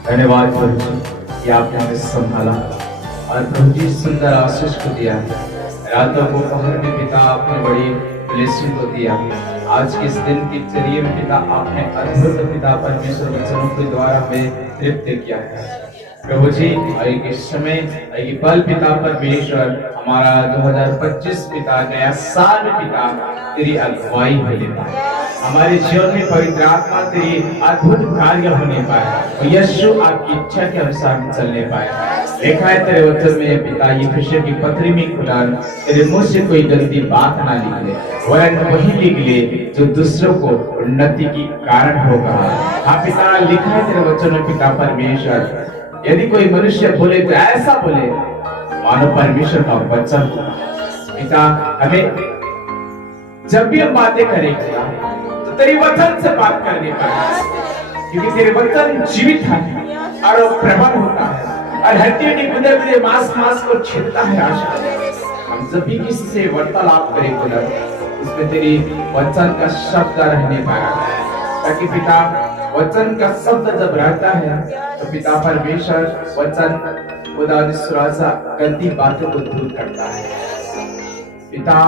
धन्यवाद प्रभु जी कि आपने हमें संभाला और प्रभु जी सुंदर आशीष को दिया है। रातों को पहर में पिता आपने बड़ी ब्लेसिंग को दिया। आज के इस दिन की चर्या में पिता आपने अद्भुत पिता परमेश्वर वचनों के द्वारा हमें तृप्त किया है प्रभु जी। एक समय एक पल पिता परमेश्वर हमारा 2025 पिता नया साल में पिता तेरी अगुवाई होने पाए, हमारे जीवन में पवित्र आत्मा तेरी अद्भुत कार्य होने पाए और यीशु आपकी इच्छा के अनुसार चलने पाए। लिखा है तेरे वचन में पिता यिफिसियों की पत्री में खुदा तेरे मुंह से कोई गलती बात ना निकले, वरन वही निकले जो दूसरों को उन्नति की कारण होगा। हाँ पिता, लिखा है तेरे वचन में पिता परमेश्वर, यदि कोई मनुष्य बोले तो ऐसा बोले मानो परमेश्वर का वचन। पिता हमें जब भी हम बातें करेंगे तो तेरे वचन से बात करने का, क्योंकि तेरे वचन जीवित है और वो प्रबल होता है और हड्डी गुदर गुदर मांस को छेदता है। आशा हम जब भी किसी से वार्तालाप करें खुदा, उसमें तेरी वचन का शब्द रहने पाया, ताकि पिता वचन का शब्द जब रहता है तो पिता परमेश्वर वचन खुदा निस्वासा गंदी बातों को दूर करता है। पिता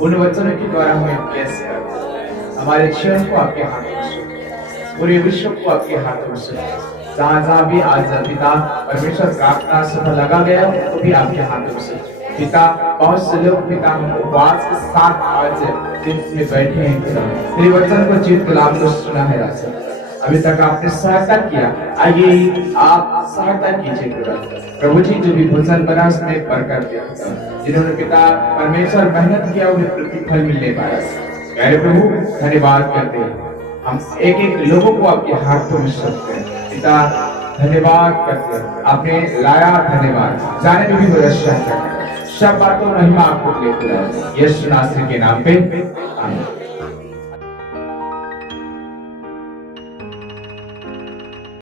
उन वचनों के द्वारा हमें ब्लेस कर, हमारे जीवन को आपके हाथों में, पूरे विश्व को आपके हाथों में, जहाँ भी आज पिता परमेश्वर प्रार्थना सभा लगा गया तो भी आपके हाथों से पिता। बहुत से लोग पिता उपवास के साथ आज दिन में बैठे हैं, तेरे वचन को जीत कलाम को सुना है राजा, अभी तक आपने सहायता किया, आइए आप सहायता कीजिए प्रभु जी। जो भी भोजन बना उसमें बरकत दिया, जिन्होंने पिता परमेश्वर मेहनत किया उन्हें प्रतिफल मिलने पाया। प्यारे प्रभु धन्यवाद करते हैं, हम एक एक लोगों को आपके हाथों में सौंपते हैं पिता। धन्यवाद करते हैं, आपने लाया, धन्यवाद। जाने में भी हो रक्षा सब बातों महिमा आपको लेकर यीशु नासरी के नाम पे आमीन।